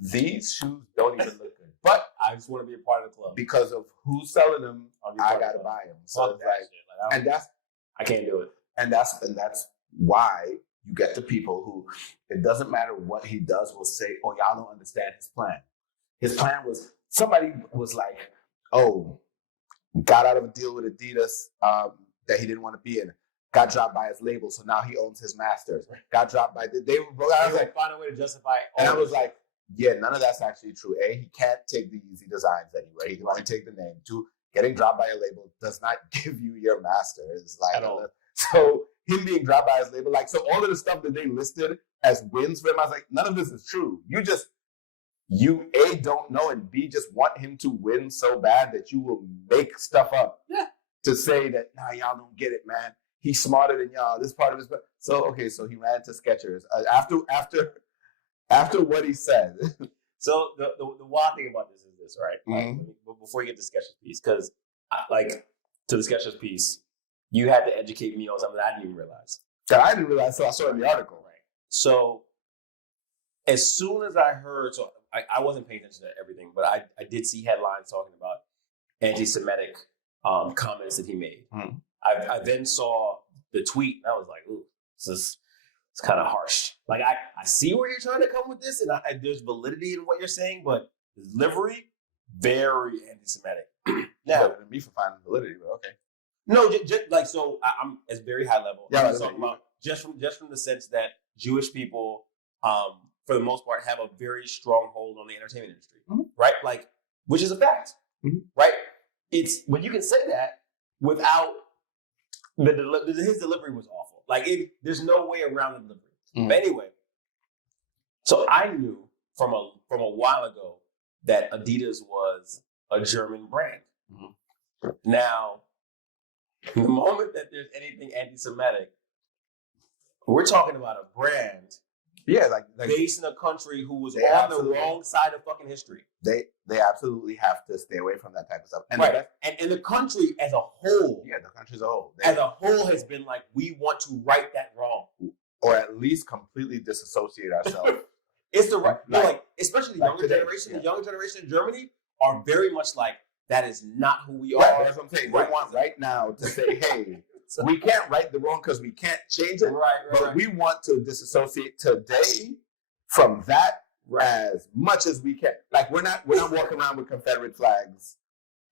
these shoes don't even look good, but I just want to be a part of the club because of who's selling them. I gotta buy them. So it's like, and that's I can't do it. And that's why you get the people who it doesn't matter what he does will say, oh, y'all don't understand his plan. His plan was somebody was like, oh, got out of a deal with Adidas that he didn't want to be in. Got dropped by his label, so now he owns his masters. Got dropped by I was like, find a way to justify. And I was like, yeah, none of that's actually true. A, he can't take the Yeezy designs anywhere. He can only take the name. Two, getting dropped by a label does not give you your masters. Like, so him being dropped by his label, like, so all of the stuff that they listed as wins for him, I was like, none of this is true. You A, don't know, and B, just want him to win so bad that you will make stuff up to say that, nah, y'all don't get it, man. He's smarter than y'all. This part of his, so okay, so he ran to Skechers after what he said. So the wild thing about this is this, right? Mm-hmm. Like, before you get to Skechers piece, because like to the Skechers piece, you had to educate me on something I didn't even realize. That I didn't realize, so I saw it in the article. Right. So as soon as I heard, so I wasn't paying attention to everything, but I did see headlines talking about anti-Semitic comments that he made. Mm-hmm. I then saw the tweet, and I was like, ooh, it's kind of harsh. Like, I see where you're trying to come with this, and there's validity in what you're saying, but the delivery, very anti-Semitic. Now, better than me for finding validity, but okay. No, just like, so I'm it's very high level. Yeah, I'm talking about just from the sense that Jewish people, for the most part, have a very strong hold on the entertainment industry, right? Like, which is a fact, right? It's, but you can say that without his delivery was awful. Like, there's no way around the delivery. But anyway, so I knew from a while ago that Adidas was a German brand. Now, the moment that there's anything anti-Semitic, we're talking about a brand, like based in a country who was on the wrong side of fucking history. They absolutely have to stay away from that type of stuff. And right. And the country as a whole, the country as a whole, has been like, we want to right that wrong, or at least completely disassociate ourselves. It's the right, like especially the younger generation. The younger generation in Germany are very much like, that is not who we are. Right, that's what I'm saying. They want right now to say, hey, we can't right the wrong because we can't change it. But we want to disassociate today from that as much as we can. Like, we're not walking around with Confederate flags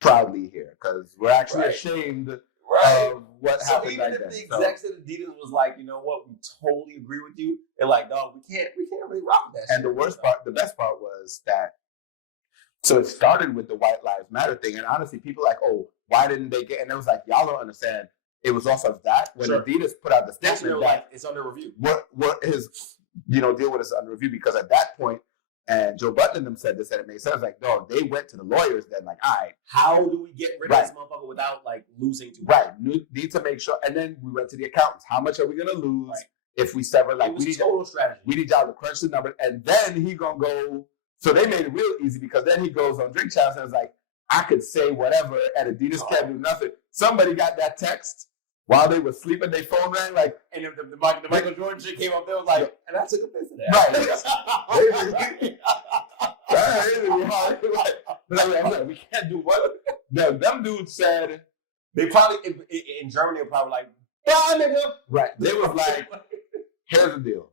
proudly here because we're actually ashamed of what happened back then. Even if the execs at Adidas was like, you know what, we totally agree with you, they're like, dog, we can't really rock that. And the best part was that. So it started with the White Lives Matter thing, and honestly, people were like, oh, why didn't they get? And it was like, y'all don't understand. It was also that when Adidas put out the statement that it's under review. What his deal with is under review, because at that point, and Joe Budden and them said this, and it made sense. Like, dog, they went to the lawyers then, like, all right, how do we get rid of this motherfucker without like losing too much? Right, need to make sure. And then we went to the accountants. How much are we gonna lose if we sever? Like, we need total strategy. We need y'all to crunch the number, and then he gonna go. So they made it real easy because then he goes on Drink Champs and was like, I could say whatever and Adidas can't do nothing. Somebody got that text while they were sleeping, their phone rang, like, and the Michael Jordan shit came up there, was like, and I took offense to that. Right. I'm like, we can't do what? Them dudes said, they probably, in Germany, they're probably like, bye, nigga. Right. They was like, here's the deal.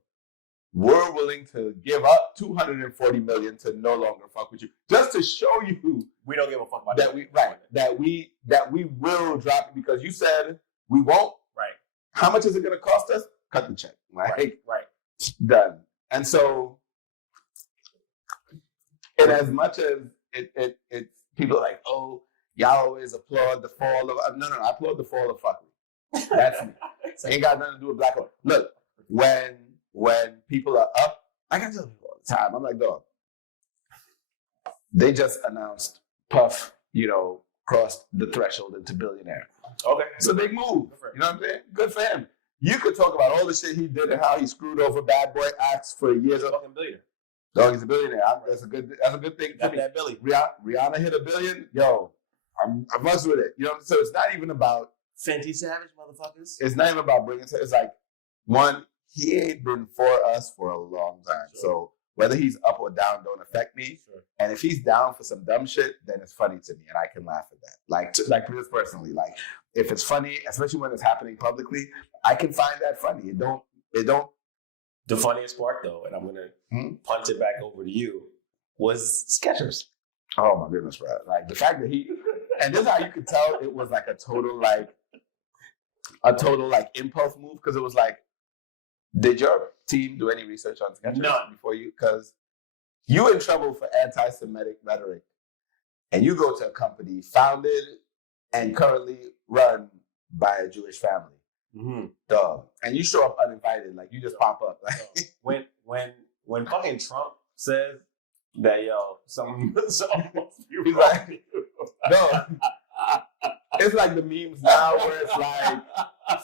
we're willing to give up $240 million to no longer fuck with you, just to show you we don't give a fuck about that we will drop it because you said we won't. Right. How much is it going to cost us? Cut the check. Like, right. Done. And so, and as much as it's people are like, oh, y'all always applaud the fall of no, I applaud the fall of fuckery. That's me. Ain't got nothing to do with black women. Look, when people are up, I can tell people all the time. I'm like, dog. They just announced Puff, crossed the threshold into billionaire. Okay, it's a big move. You know what I'm saying? Good for him. You could talk about all the shit he did and how he screwed over bad boy acts for years. Fucking billionaire. Dog, he's a billionaire. That's a good thing. Got that Billy. Rihanna hit $1 billion. Yo, I mess with it. So it's not even about Fenty Savage, motherfuckers. It's not even about bringing. It's like, one, he ain't been for us for a long time. Sure. So whether he's up or down don't affect me. Sure. And if he's down for some dumb shit, then it's funny to me, and I can laugh at that. Like this personally, like if it's funny, especially when it's happening publicly, I can find that funny. It don't. The funniest part, though, and I'm gonna punt it back over to you, was Skechers. Oh my goodness, bro! Like the fact that and this is how you could tell it was like a total impulse move, because it was like, did your team do any research on Skechers before you? Because you in trouble for anti-Semitic rhetoric, and you go to a company founded and currently run by a Jewish family. Mm-hmm. Dog. And you show up uninvited, like you just pop up. Like when fucking Trump says that some he's like, no. It's like the memes now where it's like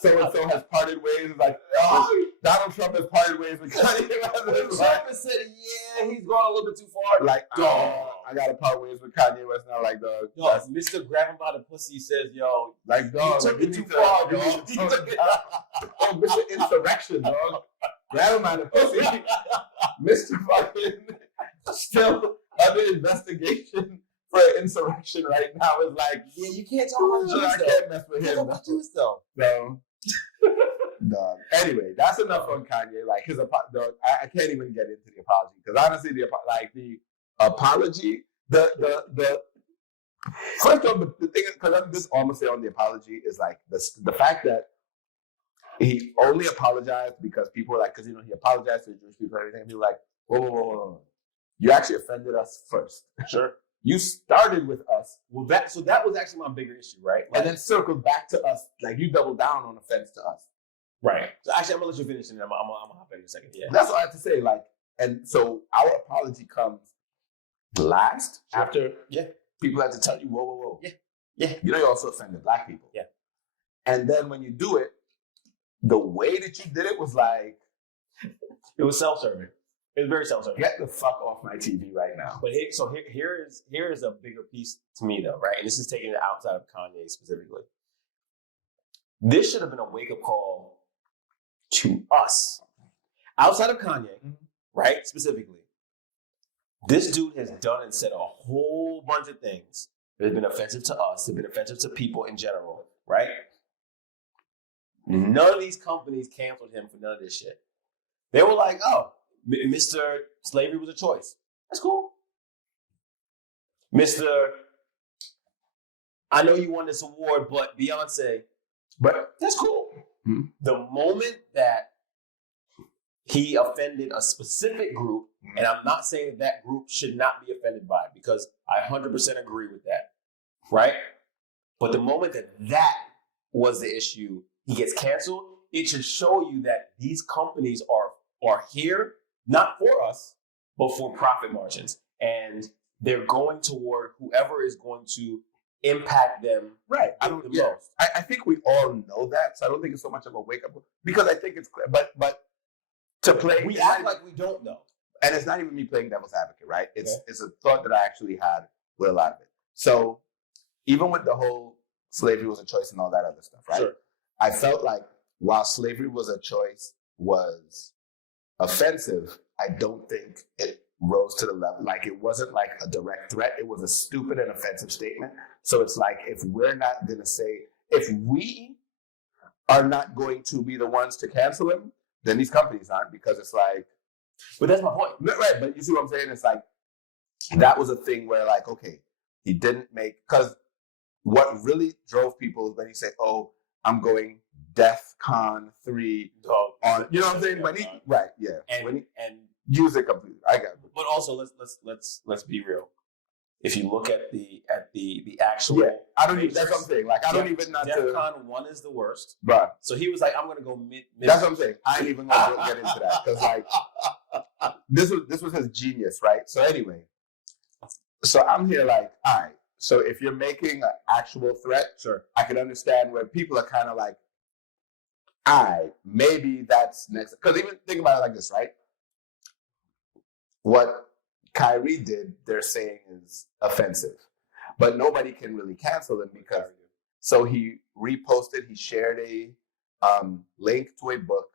so and so has parted ways. It's like, oh, Donald Trump has parted ways with Kanye West. Trump has said, yeah, he's gone a little bit too far. Like, I gotta part ways with Kanye West now. Like, dog. Mr. Grab him by the pussy says, yo, like, dog, you took it too far, dog. Oh, Mr. Insurrection, dog. Grab him by the pussy. Mr. fucking still under investigation for insurrection right now. Is like, yeah, you can't talk about Jews. I can't mess with him. Talk about Jews though. So, dog. Anyway, that's enough on Kanye. Like his dog, I can't even get into the apology, because honestly, the apology, the first off, the thing is, because I'm just almost say on the apology is like the fact that he only apologized because people were like, because he apologized to the Jewish people and everything. People were like, whoa. You actually offended us first. Sure. You started with us. Well, that was actually my bigger issue, right? Like, and then circled back to us. Like, you doubled down on offense to us. Right. So actually, I'm going to let you finish, and I'm going to hop in a second. Yeah. That's all I have to say. Like, and so our apology comes last, after people have to tell you, whoa. Yeah. You also offended black people. Yeah. And then when you do it, the way that you did it was like... It was self-serving. It was very self-serving. Get the fuck off my TV right now. But here is a bigger piece to me, though, right? And this is taking it outside of Kanye specifically. This should have been a wake-up call to us. Outside of Kanye, right, specifically. This dude has done and said a whole bunch of things that have been offensive to us, that have been offensive to people in general, right? None of these companies canceled him for none of this shit. They were like, oh, Mr. Slavery was a choice. That's cool. Mr. I know you won this award, but Beyonce, but that's cool. Mm-hmm. The moment that he offended a specific group, and I'm not saying that group should not be offended by it, because I 100% agree with that, right? But the moment that was the issue, he gets canceled, it should show you that these companies are here, not for us, but for profit margins. And they're going toward whoever is going to impact them. Right. I think we all know that, so I don't think it's so much of a wake up, because I think it's clear. But to play, we act like we don't know, and it's not even me playing devil's advocate, right? It's a thought that I actually had with a lot of it. So even with the whole slavery was a choice and all that other stuff, right? Sure. I felt like while slavery was a choice was offensive, I don't think it rose to the level. Like, it wasn't like a direct threat. It was a stupid and offensive statement. So it's like, if we're not going to say, if we are not going to be the ones to cancel him, then these companies aren't, because it's like, But that's my point. Right, but you see what I'm saying? It's like, that was a thing where like, okay, he didn't make, because what really drove people is when you say, oh, I'm going Def Con 3 on, you know what I'm saying? When he, right, yeah. And, when he, and use it completely. I got it. But also, let's be real. If you look at the actual, I don't even. That's what I'm saying. Like, I don't even not to. DEFCON 1 is the worst, bruh. So he was like, I'm gonna go mid. That's what I'm saying. I ain't even gonna get into that because like this was his genius, right? So anyway, so I'm here like, all right. So if you're making an actual threat, sure, I can understand where people are kind of like, all right, maybe that's next. Because even think about it like this, right? What Kyrie did, they're saying is offensive, but nobody can really cancel him because. So he reposted, he shared a link to a book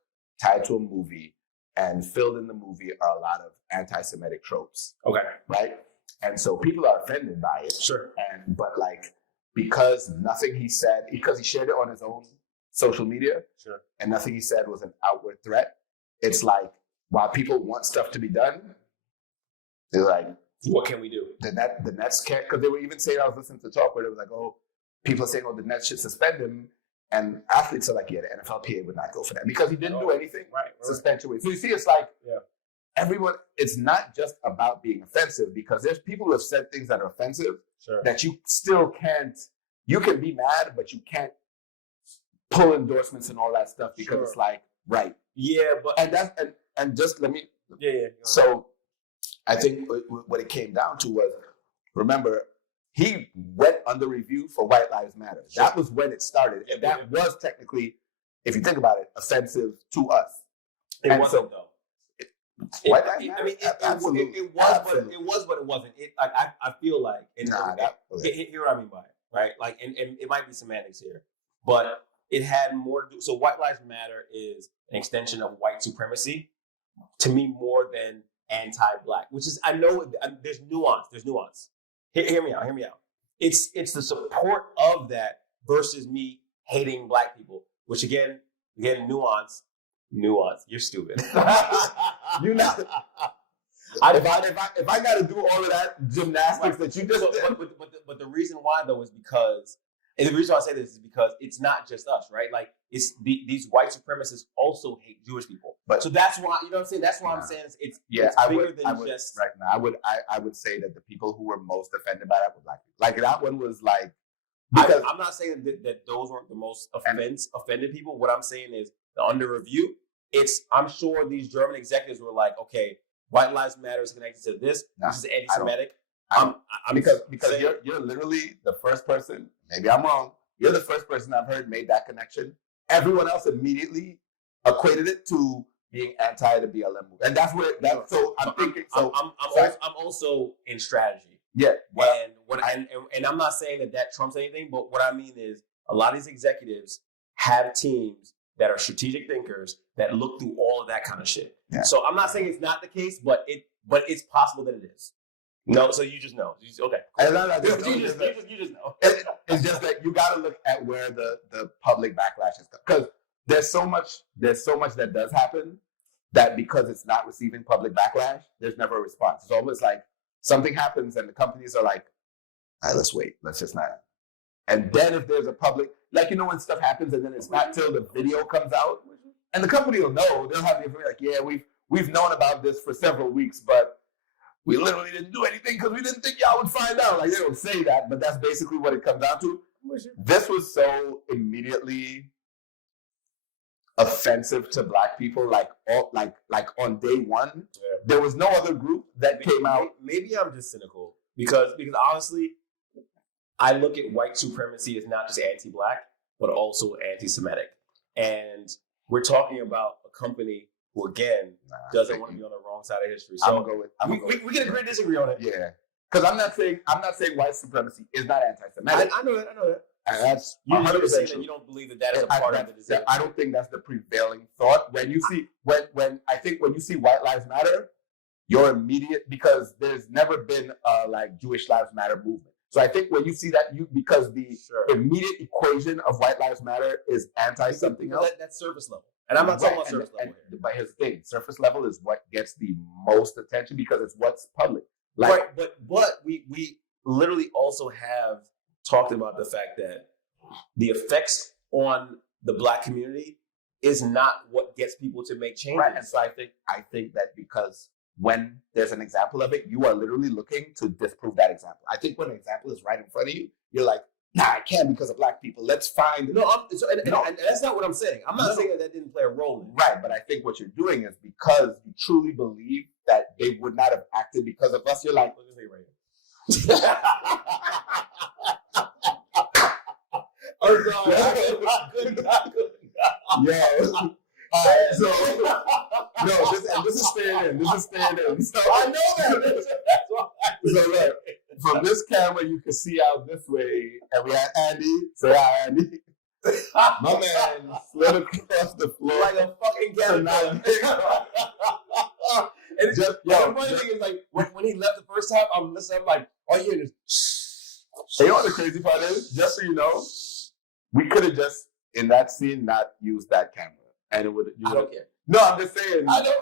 tied to a movie, and filled in the movie are a lot of anti-Semitic tropes. Okay, right, and so people are offended by it. Sure, but like because nothing he said, because he shared it on his own social media, sure, and nothing he said was an outward threat. It's like while people want stuff to be done. They're like, what can we do? The Nets can't, because they were even saying, I was listening to talk where they was like, oh, people are saying, oh, the Nets should suspend him. And athletes are like, yeah, the NFLPA would not go for that because he didn't do anything. Right. Suspension. So you see, it's like, yeah, everyone, it's not just about being offensive because there's people who have said things that are offensive sure, that you still can't, you can be mad, but you can't pull endorsements and all that stuff because it's like, right. Yeah, but. And that's, and just let me. Yeah. So, I think what it came down to was, remember, he went under review for White Lives Matter. Sure. That was when it started. And that was technically, if you think about it, offensive to us. It wasn't, though. White Lives Matter? I mean, it was, but it wasn't. I feel like, here what I mean by it, right? Like, and it might be semantics here, but it had more to do. So White Lives Matter is an extension of white supremacy, to me, more than anti-black, which is, I know there's nuance. Hear me out. It's the support of that versus me hating black people, which again, nuance. You're stupid. You're not. If I got to do all of that gymnastics that you just did. But the reason why though is because, and the reason why I say this is because it's not just us, right? Like it's these white supremacists also hate Jewish people. But so that's why, you know what I'm saying? That's why I'm saying it's bigger than just right now. I would say that the people who were most offended by that were black people. Like that one was like, because I'm not saying that those weren't the most offended people. What I'm saying is under review, I'm sure these German executives were like, okay, White Lives Matter is connected to this. This is anti-Semitic. Because you're literally the first person, maybe I'm wrong, you're the first person I've heard made that connection. Everyone else immediately equated it to being anti the BLM movement. And that's where so I'm thinking I'm also in strategy. Yeah. And I'm not saying that trumps anything, but what I mean is a lot of these executives have teams that are strategic thinkers that look through all of that kind of shit. Yeah. So I'm not saying it's not the case, but it's possible that it is. No, so you just know. Okay. Cool. You just know. It's just that you got to look at where the public backlash is, because there's so much that does happen that because it's not receiving public backlash, there's never a response. It's almost like something happens and the companies are like, all right, let's wait. Let's just not. And then if there's a public, like, you know, when stuff happens and then it's not till the video comes out, and the company will know, they'll have the information like, yeah, we've known about this for several weeks, but we literally didn't do anything because we didn't think y'all would find out. Like, they don't say that, but that's basically what it comes down to. This was so immediately offensive to black people, like on day one. Yeah. There was no other group that came out. Maybe I'm just cynical because honestly, I look at white supremacy as not just anti-black, but also anti-Semitic. And we're talking about a company who, again, doesn't want to be on the wrong side of history. So we can agree to disagree on it. Yeah. Because I'm not saying white supremacy is not anti-Semitic. I know that. And that's you're saying that you don't believe that is a part of the decision. I don't think that's the prevailing thought. When you see when you see White Lives Matter, you're immediate, because there's never been a like Jewish Lives Matter movement. So I think when you see that, because the immediate equation of White Lives Matter is anti something else. That's service level. And I'm not talking about Right, surface level here. But here's the thing: surface level is what gets the most attention because it's what's public. Like, Right, but we literally also have talked about the fact that the effects on the Black community is not what gets people to make changes. right, and so I think that because when there's an example of it, you are literally looking to disprove that example. I think when an example is right in front of you, you're like, nah, I can't because of Black people. Let's find No, and that's not what I'm saying. I'm not saying that didn't play a role in it. Right, but I think what you're doing is because you truly believe that they would not have acted because of us. You're like, Look at me right here. oh no, Not good. yo. So no, this is staying in. This is staying in. So, I know that. That's what so look, from this camera, you can see out this way, and we have Andy. Say hi, Andy. My man slid across the floor like a fucking caterpillar. And Just- the funny thing is, like, when he left the first time, I'm listening. I'm like, all you hear is. You know what the crazy part is? Just so you know, we could have just in that scene not used that camera, and it would. I don't care. No, I'm just saying. I know.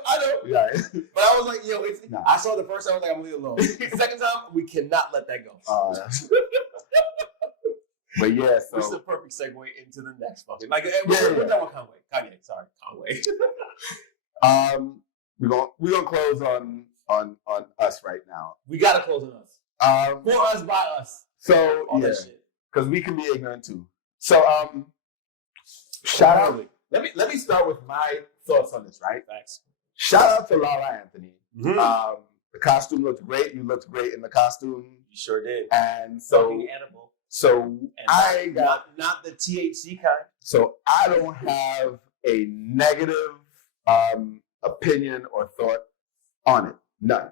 Yeah. But I was like, yo, Nah. I saw the first time. I was like, I'm leave it alone. The second time, we cannot let that go. But yeah, This is so a perfect segue into the next fucking. Like, Yeah. we're done with Kanye. Sorry, Conway. we're gonna close on us right now. We gotta close on us. For us, by us. So All yeah, that shit. because we can be ignorant too. So shout out. Let me start with my thoughts on this. Right. Facts. Shout out to Lala Anthony. Mm-hmm. The costume looked great. You looked great in the costume, You sure did. and so Fucking animal. so And I got. not the THC kind. So I don't have a negative opinion or thought on it. None.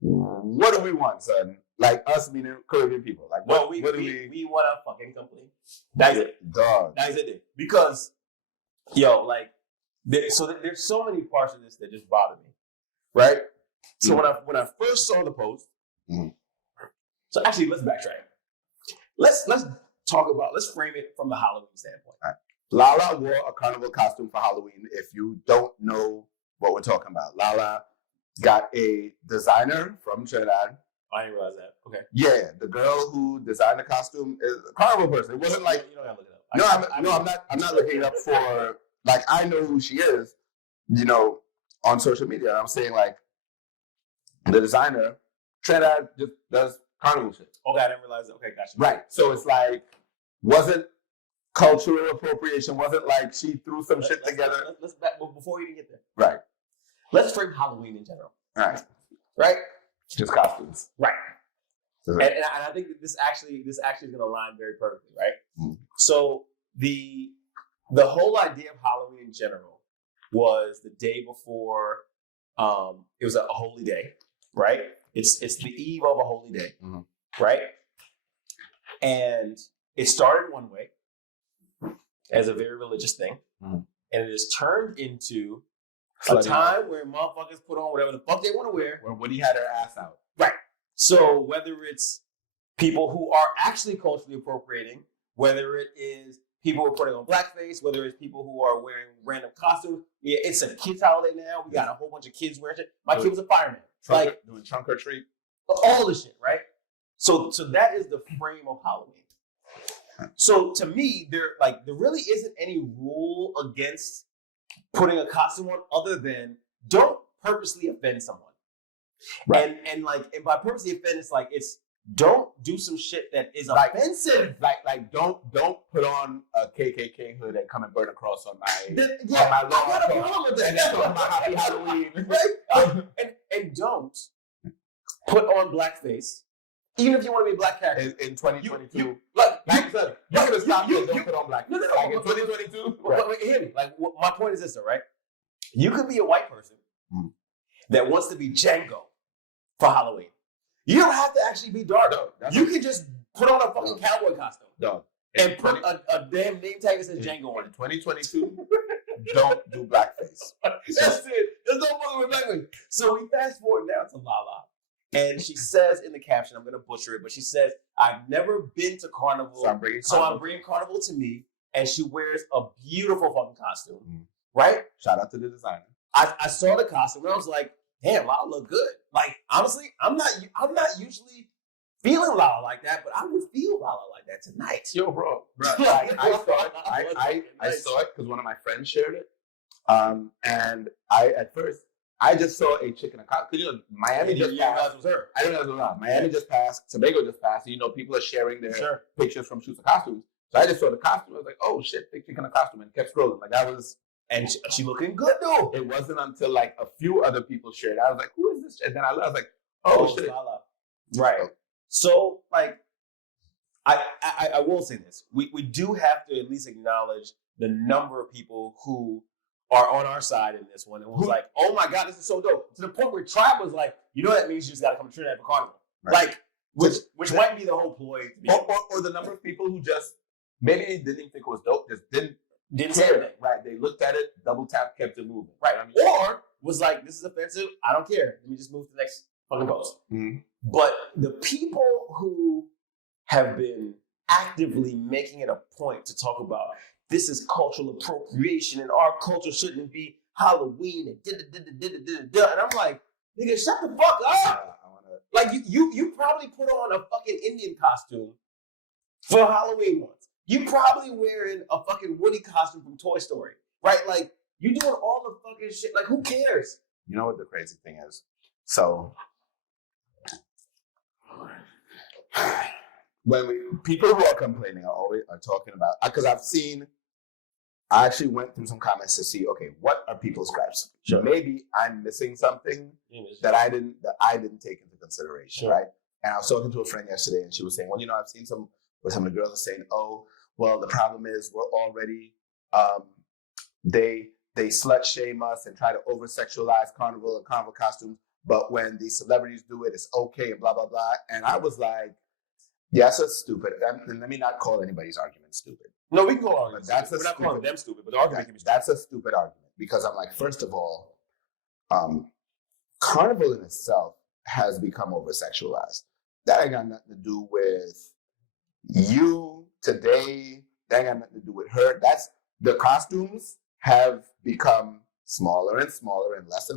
What do we want, son? Like us meaning Caribbean people. Like No, what do we want a fucking complaint. That's it. Dog. That's it. Because, yo, like, there's so many parts of this that just bother me, right? So when I first saw the post, so actually let's backtrack. Let's frame it from the Halloween standpoint. Right. Lala wore a carnival costume for Halloween. If you don't know what we're talking about, Lala got a designer from Trinidad. I didn't realize that. Okay. Yeah, the girl who designed the costume is a carnival person. It wasn't like you don't gotta look it up. I'm not looking it up for like I know who she is, on social media. I'm saying like the designer, Trinidad just does carnival shit. Okay, I didn't realize that. Okay, gotcha. Right. So it's like wasn't cultural appropriation, wasn't like she threw some shit together. Let's back before we even get there. Right. Let's frame Halloween in general. Right. Right? Just costumes. Right. Mhm. And I think that this actually is going to align very perfectly, right? Mhm. So the whole idea of Halloween in general was the day before. It was a holy day, right? It's the eve of a holy day, Mhm. right? And it started one way as a very religious thing, Mhm. and it has turned into a Slutty. time where motherfuckers put on whatever the fuck they want to wear. Where Woody had her ass out. Right. So whether it's people who are actually culturally appropriating, whether it is people who are putting on blackface, whether it's people who are wearing random costumes. Yeah, it's a kids' holiday now. We got a whole bunch of kids wearing shit. My kid was a fireman. Doing trunk or treat. All this shit, right? So that is the frame of Halloween. So to me, there really isn't any rule against putting a costume on other than don't purposely offend someone. Right. And by purposely offend, it's don't do some shit that is offensive. Like don't put on a KKK hood and come and burn a cross on my I lawn. got a problem with that. And talk about Happy Halloween. Right? and don't put on blackface, even if you want to be a black character. In 2022. You You're gonna stop you- don't put on black. No. Like in 2022. Wait, hear me. My point is this, though, right? You could be a white person that wants to be Django for Halloween. You don't have to actually be dark. You can just put on a fucking cowboy costume and put a damn name tag that says Django on it. 2022. Don't do blackface. That's it. There's no fucking with blackface. So we fast forward now to Lala. And she says in the caption, I'm going to butcher it, but she says, I've never been to Carnival, So I'm bringing Carnival to me, and she wears a beautiful fucking costume, Mhm. right? Shout out to the designer. I saw the costume and I was like, damn, Lala look good. Like, honestly, I'm not usually feeling Lala like that, but I would feel Lala like that tonight. Yo, bro. I saw it because one of my friends shared it. And at first, I just saw a chick in a costume. You know, Miami just passed. It was her. I didn't know it was her. Miami just passed. Tobago just passed. You know, people are sharing their pictures from shoots of costumes. So I just saw the costume. I was like, oh shit, big chick in a costume, and kept scrolling. Like that was. And she looking good though. It wasn't until like a few other people shared. I was like, who is this? And then I was like, oh shit. Lala. Right. So like, I will say this: we do have to at least acknowledge the number of people who are on our side in this one. It was like, oh my god, this is so dope. To the point where Tribe was like, you know, that means you just got to come to Trinidad for Carnival. Right. Like, which might be the whole ploy. Or the number of people who just maybe didn't even think it was dope, just didn't say care. anything. Right. They looked at it, double tap, kept it moving. Right. I mean, or was like, this is offensive. I don't care. Let me just move to the next fucking post. Mm-hmm. But the people who have been actively making it a point to talk about this is cultural appropriation and our culture shouldn't be Halloween and and I'm like, nigga, shut the fuck up. Like you probably put on a fucking Indian costume for Halloween once. You probably wearing a fucking Woody costume from Toy Story, right? Like you doing all the fucking shit. Like who cares? You know what the crazy thing is? So when people who are complaining are talking about, because I actually went through some comments to see, okay, what are people's gripes? Sure. Maybe I'm missing something that I didn't take into consideration, right? And I was talking to a friend yesterday, and she was saying, well, you know, I've seen some of the girls are saying, oh, well, the problem is we're already they slut shame us and try to over sexualize Carnival and Carnival costumes, but when these celebrities do it, it's okay and blah blah blah. And I was like, yeah, that's stupid. And let me not call anybody's argument stupid. No, we can call arguments. We're not calling them stupid, but the argument can be stupid. That's a stupid argument because I'm like, first of all, Carnival in itself has become over sexualized. That ain't got nothing to do with you today. That ain't got nothing to do with her. That's the costumes have become smaller and smaller and less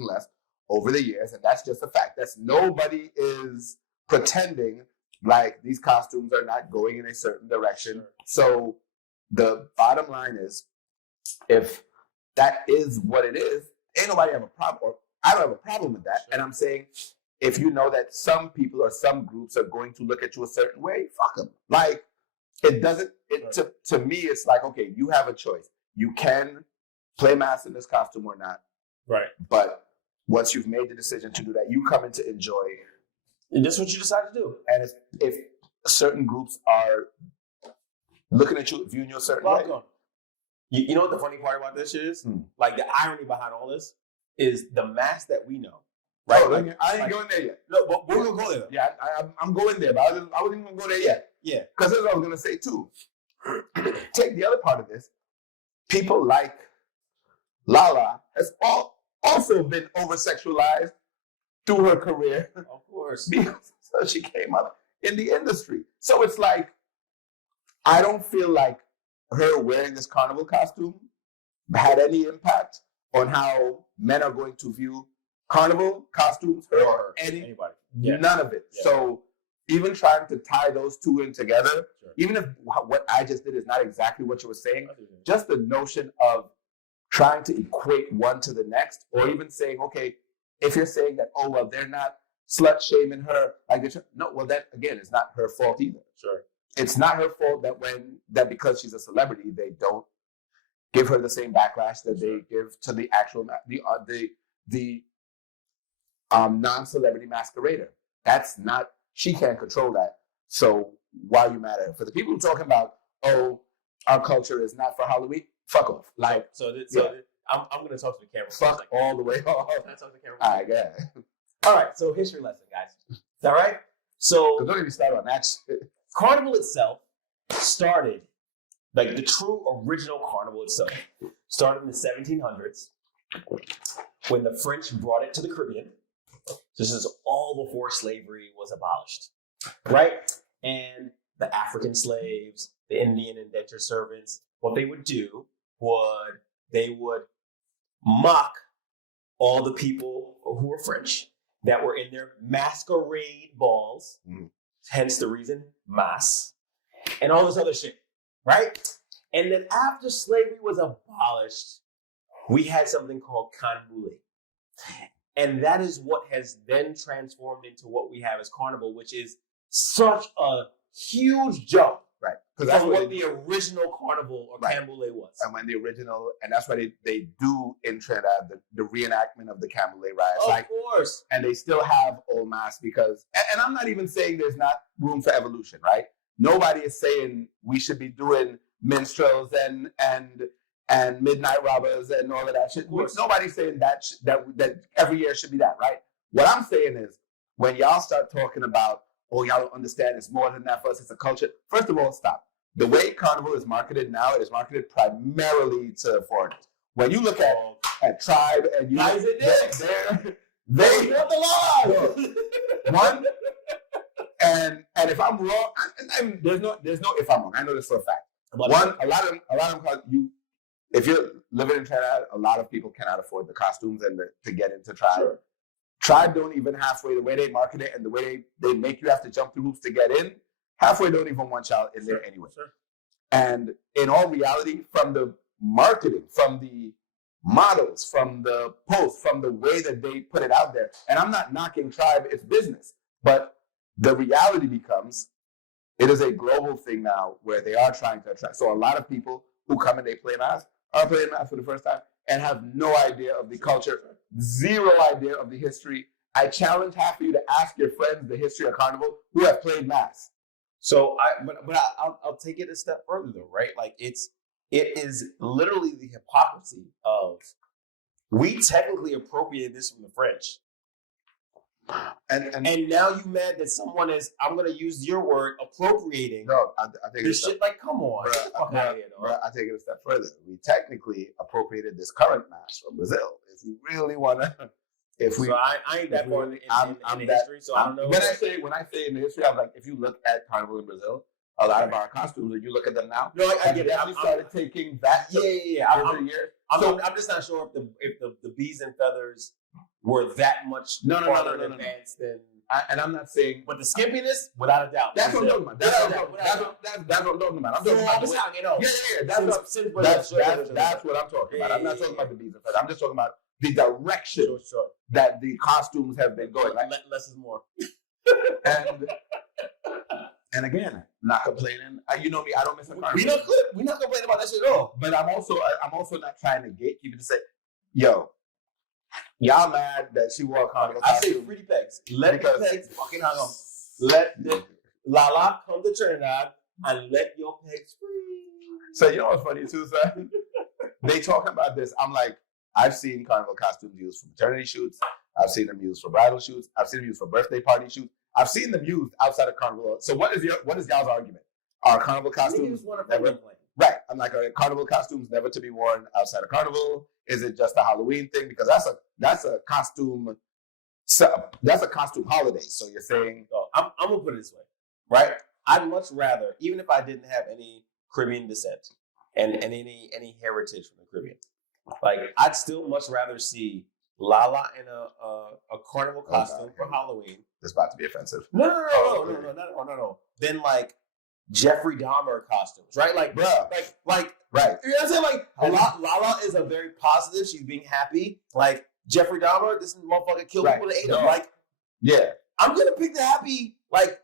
over the years, and that's just a fact. That's nobody is pretending like these costumes are not going in a certain direction. So the bottom line is, if that is what it is, ain't nobody have a problem, or I don't have a problem with that. And I'm saying, if you know that some people or some groups are going to look at you a certain way, fuck them. Like, it doesn't, to me, it's like, okay, you have a choice. You can play mass in this costume or not. Right. But once you've made the decision to do that, you come in to enjoy. And that's what you decide to do. And if certain groups are looking at you, viewing you a certain way. You know what the funny part about this shit is? Like, the irony behind all this is the mass that we know. Right? Oh, I ain't going there yet. No, but we're going to go there. Yeah, I'm going there, but I wasn't even going to go there yet. Yeah. Because that's what I was going to say, too. Take the other part of this. People like Lala has also been over-sexualized through her career. Of course. Because she came up in the industry. So it's like, I don't feel like her wearing this Carnival costume had any impact on how men are going to view Carnival costumes or anybody. Yeah. None of it. Yeah. So even trying to tie those two in together, even if what I just did is not exactly what you were saying, just the notion of trying to equate one to the next, or even saying, okay, if you're saying that, oh, well, they're not slut shaming her, like, no, well, that, again, is not her fault either. Sure. It's not her fault that because she's a celebrity, they don't give her the same backlash that they give to the actual, the non-celebrity masquerader. That's not, she can't control that. So why are you mad at her? For the people who are talking about, oh, our culture is not for Halloween, fuck off. Like, I'm going to talk to the camera. Fuck all the way off. Can I talk to the camera? I guess. All right, so history lesson, guys. All right? So don't even start on that shit. Carnival itself started, like the true original Carnival itself, started in the 1700s when the French brought it to the Caribbean. This is all before slavery was abolished, right? And the African slaves, the Indian indentured servants, what they would do they would mock all the people who were French that were in their masquerade balls, hence the reason mas, and all this other shit, right? And then after slavery was abolished, we had something called Carnival. And that is what has then transformed into what we have as Carnival, which is such a huge jump. Right. Because that's what the original Carnival or Canboulay was. And when the original, and that's why they do in Trinidad, the reenactment of the Canboulay riots. Of course. And they still have Old Mass because, and I'm not even saying there's not room for evolution, right? Nobody is saying we should be doing minstrels and midnight robbers and all of that shit. Nobody's saying that every year should be that, right? What I'm saying is when y'all start talking about, oh, y'all don't understand, it's more than that for us, it's a culture. First of all, stop. The way Carnival is marketed now, it is marketed primarily to foreigners. When you look at Tribe and you guys, they want the law. One, and if I'm wrong, and there's no if I'm wrong. I know this for a fact. One, a lot of them, if you're living in Trinidad, a lot of people cannot afford the costumes and to get into Tribe. Sure. Tribe don't even halfway, the way they market it and the way they make you have to jump through hoops to get in, halfway don't even want y'all in there anyway. Sure. And in all reality, from the marketing, from the models, from the posts, from the way that they put it out there, and I'm not knocking Tribe, it's business, but the reality becomes, it is a global thing now where they are trying to attract. So a lot of people who come and they play mass are playing mass for the first time and have no idea of the culture, zero idea of the history. I challenge half of you to ask your friends the history of Carnival who have played mass. So I'll take it a step further though, right? Like it is literally the hypocrisy of we technically appropriated this from the French. And now you mad that someone is, I'm going to use your word, appropriating I take this shit. Like, come on. I take it a step further. We technically appropriated this current mass from Brazil. If we really want to, so I ain't that far in the history, so I don't know. When I say in the history, I'm like, if you look at Carnival in Brazil, a lot of our costumes, and you look at them now, no, I get it. I started taking that. I'm just not sure if the bees and feathers were that much farther advanced than. And I'm not saying, but the skimpiness, without a doubt. That's what I'm talking about. That's what I'm talking about. I'm talking about that's what I'm talking about. I'm not talking about the bees and feathers. I'm just talking about the direction that the costumes have been going. Like, less is more. And again, not complaining. You know me, I don't miss a Carnival. We're not complaining about that shit at all. But I'm also not trying to gatekeep it to say, yo, y'all mad that she wore a Carnival costume. I say pretty pegs. Let the pegs fucking hang on. Let the Lala come to Trinidad and let your pegs free. So you know what's funny too, son? They talking about this. I'm like, I've seen Carnival costumes used for maternity shoots. I've seen them used for bridal shoots. I've seen them used for birthday party shoots. I've seen them used outside of Carnival. So what is y'all's argument? Are Carnival costumes never? Right. I'm like, are Carnival costumes never to be worn outside of Carnival? Is it just a Halloween thing? Because that's a costume. That's a costume holiday. So you're saying? I'm gonna put it this way, right? I'd much rather, even if I didn't have any Caribbean descent and any heritage from the Caribbean, like I'd still much rather see Lala in a Carnival costume for Halloween. This is about to be offensive. No. Then like Jeffrey Dahmer costumes, right? Like, bruh, like, right. You know what I'm saying? Like, Lala is a very positive. She's being happy. Like Jeffrey Dahmer, this motherfucker killed people that ate him. Like, yeah, I'm gonna pick the happy. Like,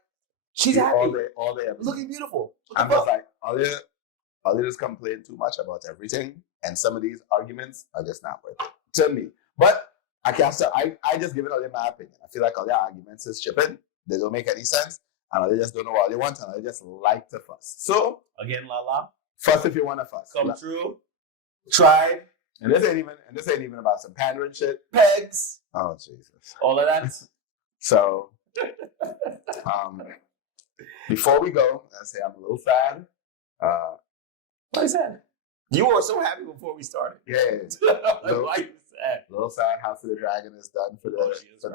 she's happy all day, looking beautiful. I'm just like, are they just complaining too much about everything? And some of these arguments are just not worth it to me. But I just give it all in my opinion. I feel like all their arguments is chipping. They don't make any sense. And they just don't know what they want. And they just like to fuss. So again, Lala, fuss if you want to fuss. Come true. Tried. And this ain't even about some pandering shit. Pegs. Oh Jesus. All of that. So before we go, I say I'm a little sad. Why is that? You were so happy before we started. Yeah. Why you sad? A little sad. House of the Dragon is done for this. The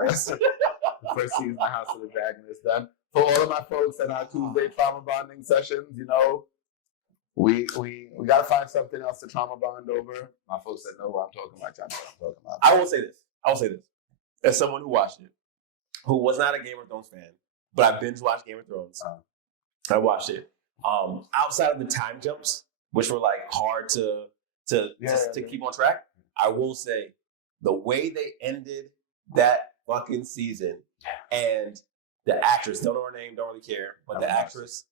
first season of House of the Dragon is done. For all of my folks in our Tuesday trauma bonding sessions, you know, We gotta find something else to trauma bond over. My folks said no. I'm talking about. Y'all know what I'm talking about. I will say this. As someone who watched it, who was not a Game of Thrones fan, but I binge watched Game of Thrones. I watched it. Outside of the time jumps, which were like hard to keep on track, I will say the way they ended that fucking season and the actress, don't know her name, don't really care, but Emma the Darcy. actress,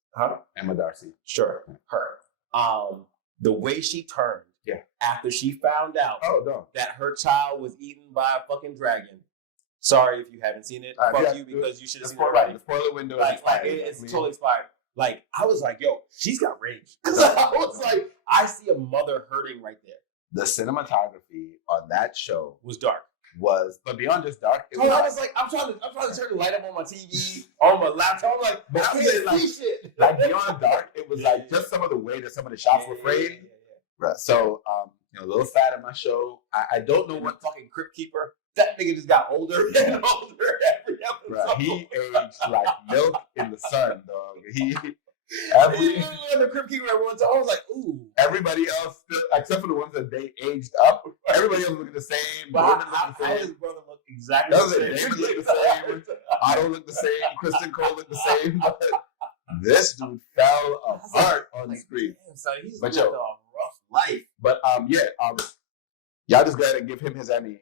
Emma Darcy. Sure, her. The way she turned after she found out that her child was eaten by a fucking dragon. Sorry if you haven't seen it. Fuck you, because you should have seen it already. The spoiler window is expired. It's totally expired. Like, I was like, yo, she's got rage. Because I was like, I see a mother hurting right there. The cinematography on that show was dark. But beyond just dark, I was like, I'm trying to turn the light up on my TV, on my laptop. I'm like, but I can't see shit. Like beyond dark, it was like just some of the way that some of the shots were framed. Right. So, a little sad in my show. I don't know what fucking Crypt Keeper. That nigga just got older and older every episode. Right. He aged like milk in the sun, dog. He the Crypt Keeper at one time. I was like, ooh. Everybody else, except for the ones that they aged up, everybody else looked the same. His brother looked exactly the same. David looked the same. Otto looked the same. Kristen Cole looked the same. But this dude fell apart on the screen. He's lived a rough life. But y'all just go ahead and give him his Emmy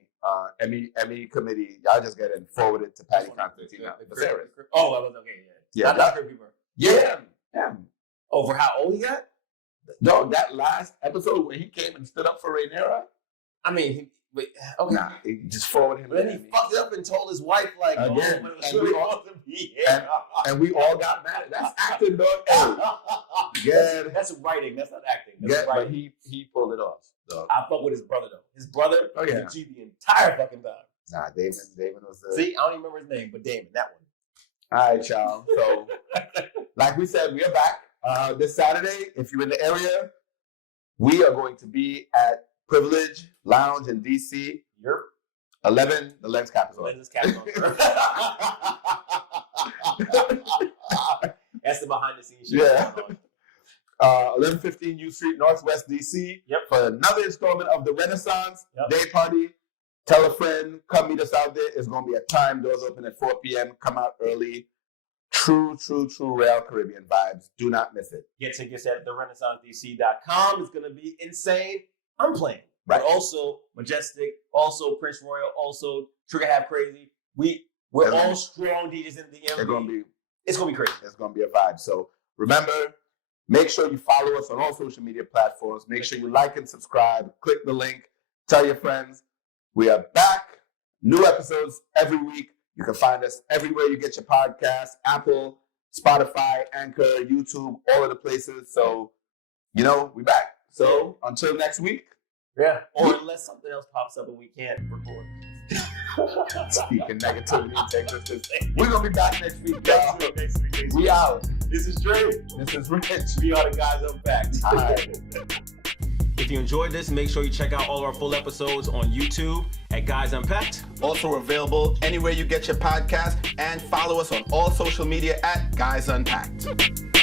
committee. Y'all just get it and forward it to Patty Constantine. Oh, okay, yeah. Not Crypt Keeper. Yeah. Oh, for how old he got? No, that last episode when he came and stood up for Rhaenyra. I mean, okay. Nah, he just forwarded him. But then he fucked it up and told his wife, like, again, but it was really supposed to be here. And we all got mad. That's acting, dog. Yeah. That's writing. That's not acting. That's but he pulled it off. Dog. I fuck with his brother, though. His brother was a G the entire fucking time. Nah, Damon was the... See, I don't even remember his name, but Damon, that one. All right, y'all. So, like we said, we are back. This Saturday, if you're in the area, we are going to be at Privilege Lounge in DC. Yep. 11, the Lens Cap is on. Lens Cap is on. That's the behind the scenes shit. Yeah. 1115 U Street, Northwest DC. Yep. For another installment of the Renaissance Day Party. Tell a friend, come meet us out there. It's going to be a time. Doors open at 4 p.m. Come out early. True Real Caribbean vibes. Do not miss it. Get tickets at therenaissancedc.com. It's going to be insane. I'm playing. Right. But also Majestic, also Prince Royal, also Trigger Half Crazy. We're all strong DJs in the DMV. It's going to be crazy. It's going to be a vibe. So remember, make sure you follow us on all social media platforms. Make sure you like and subscribe. Click the link. Tell your friends. We are back. New episodes every week. You can find us everywhere you get your podcasts. Apple, Spotify, Anchor, YouTube, all of the places. So, we back. So until next week. Yeah. Or unless something else pops up and we can't record. Speaking negativity and take this. We're going to be back next week, y'all. Next week. We out. This is Dre. This is Rich. We are the Guys Unpacked. All right. If you enjoyed this, make sure you check out all our full episodes on YouTube at Guys Unpacked. Also available anywhere you get your podcast, and follow us on all social media at Guys Unpacked.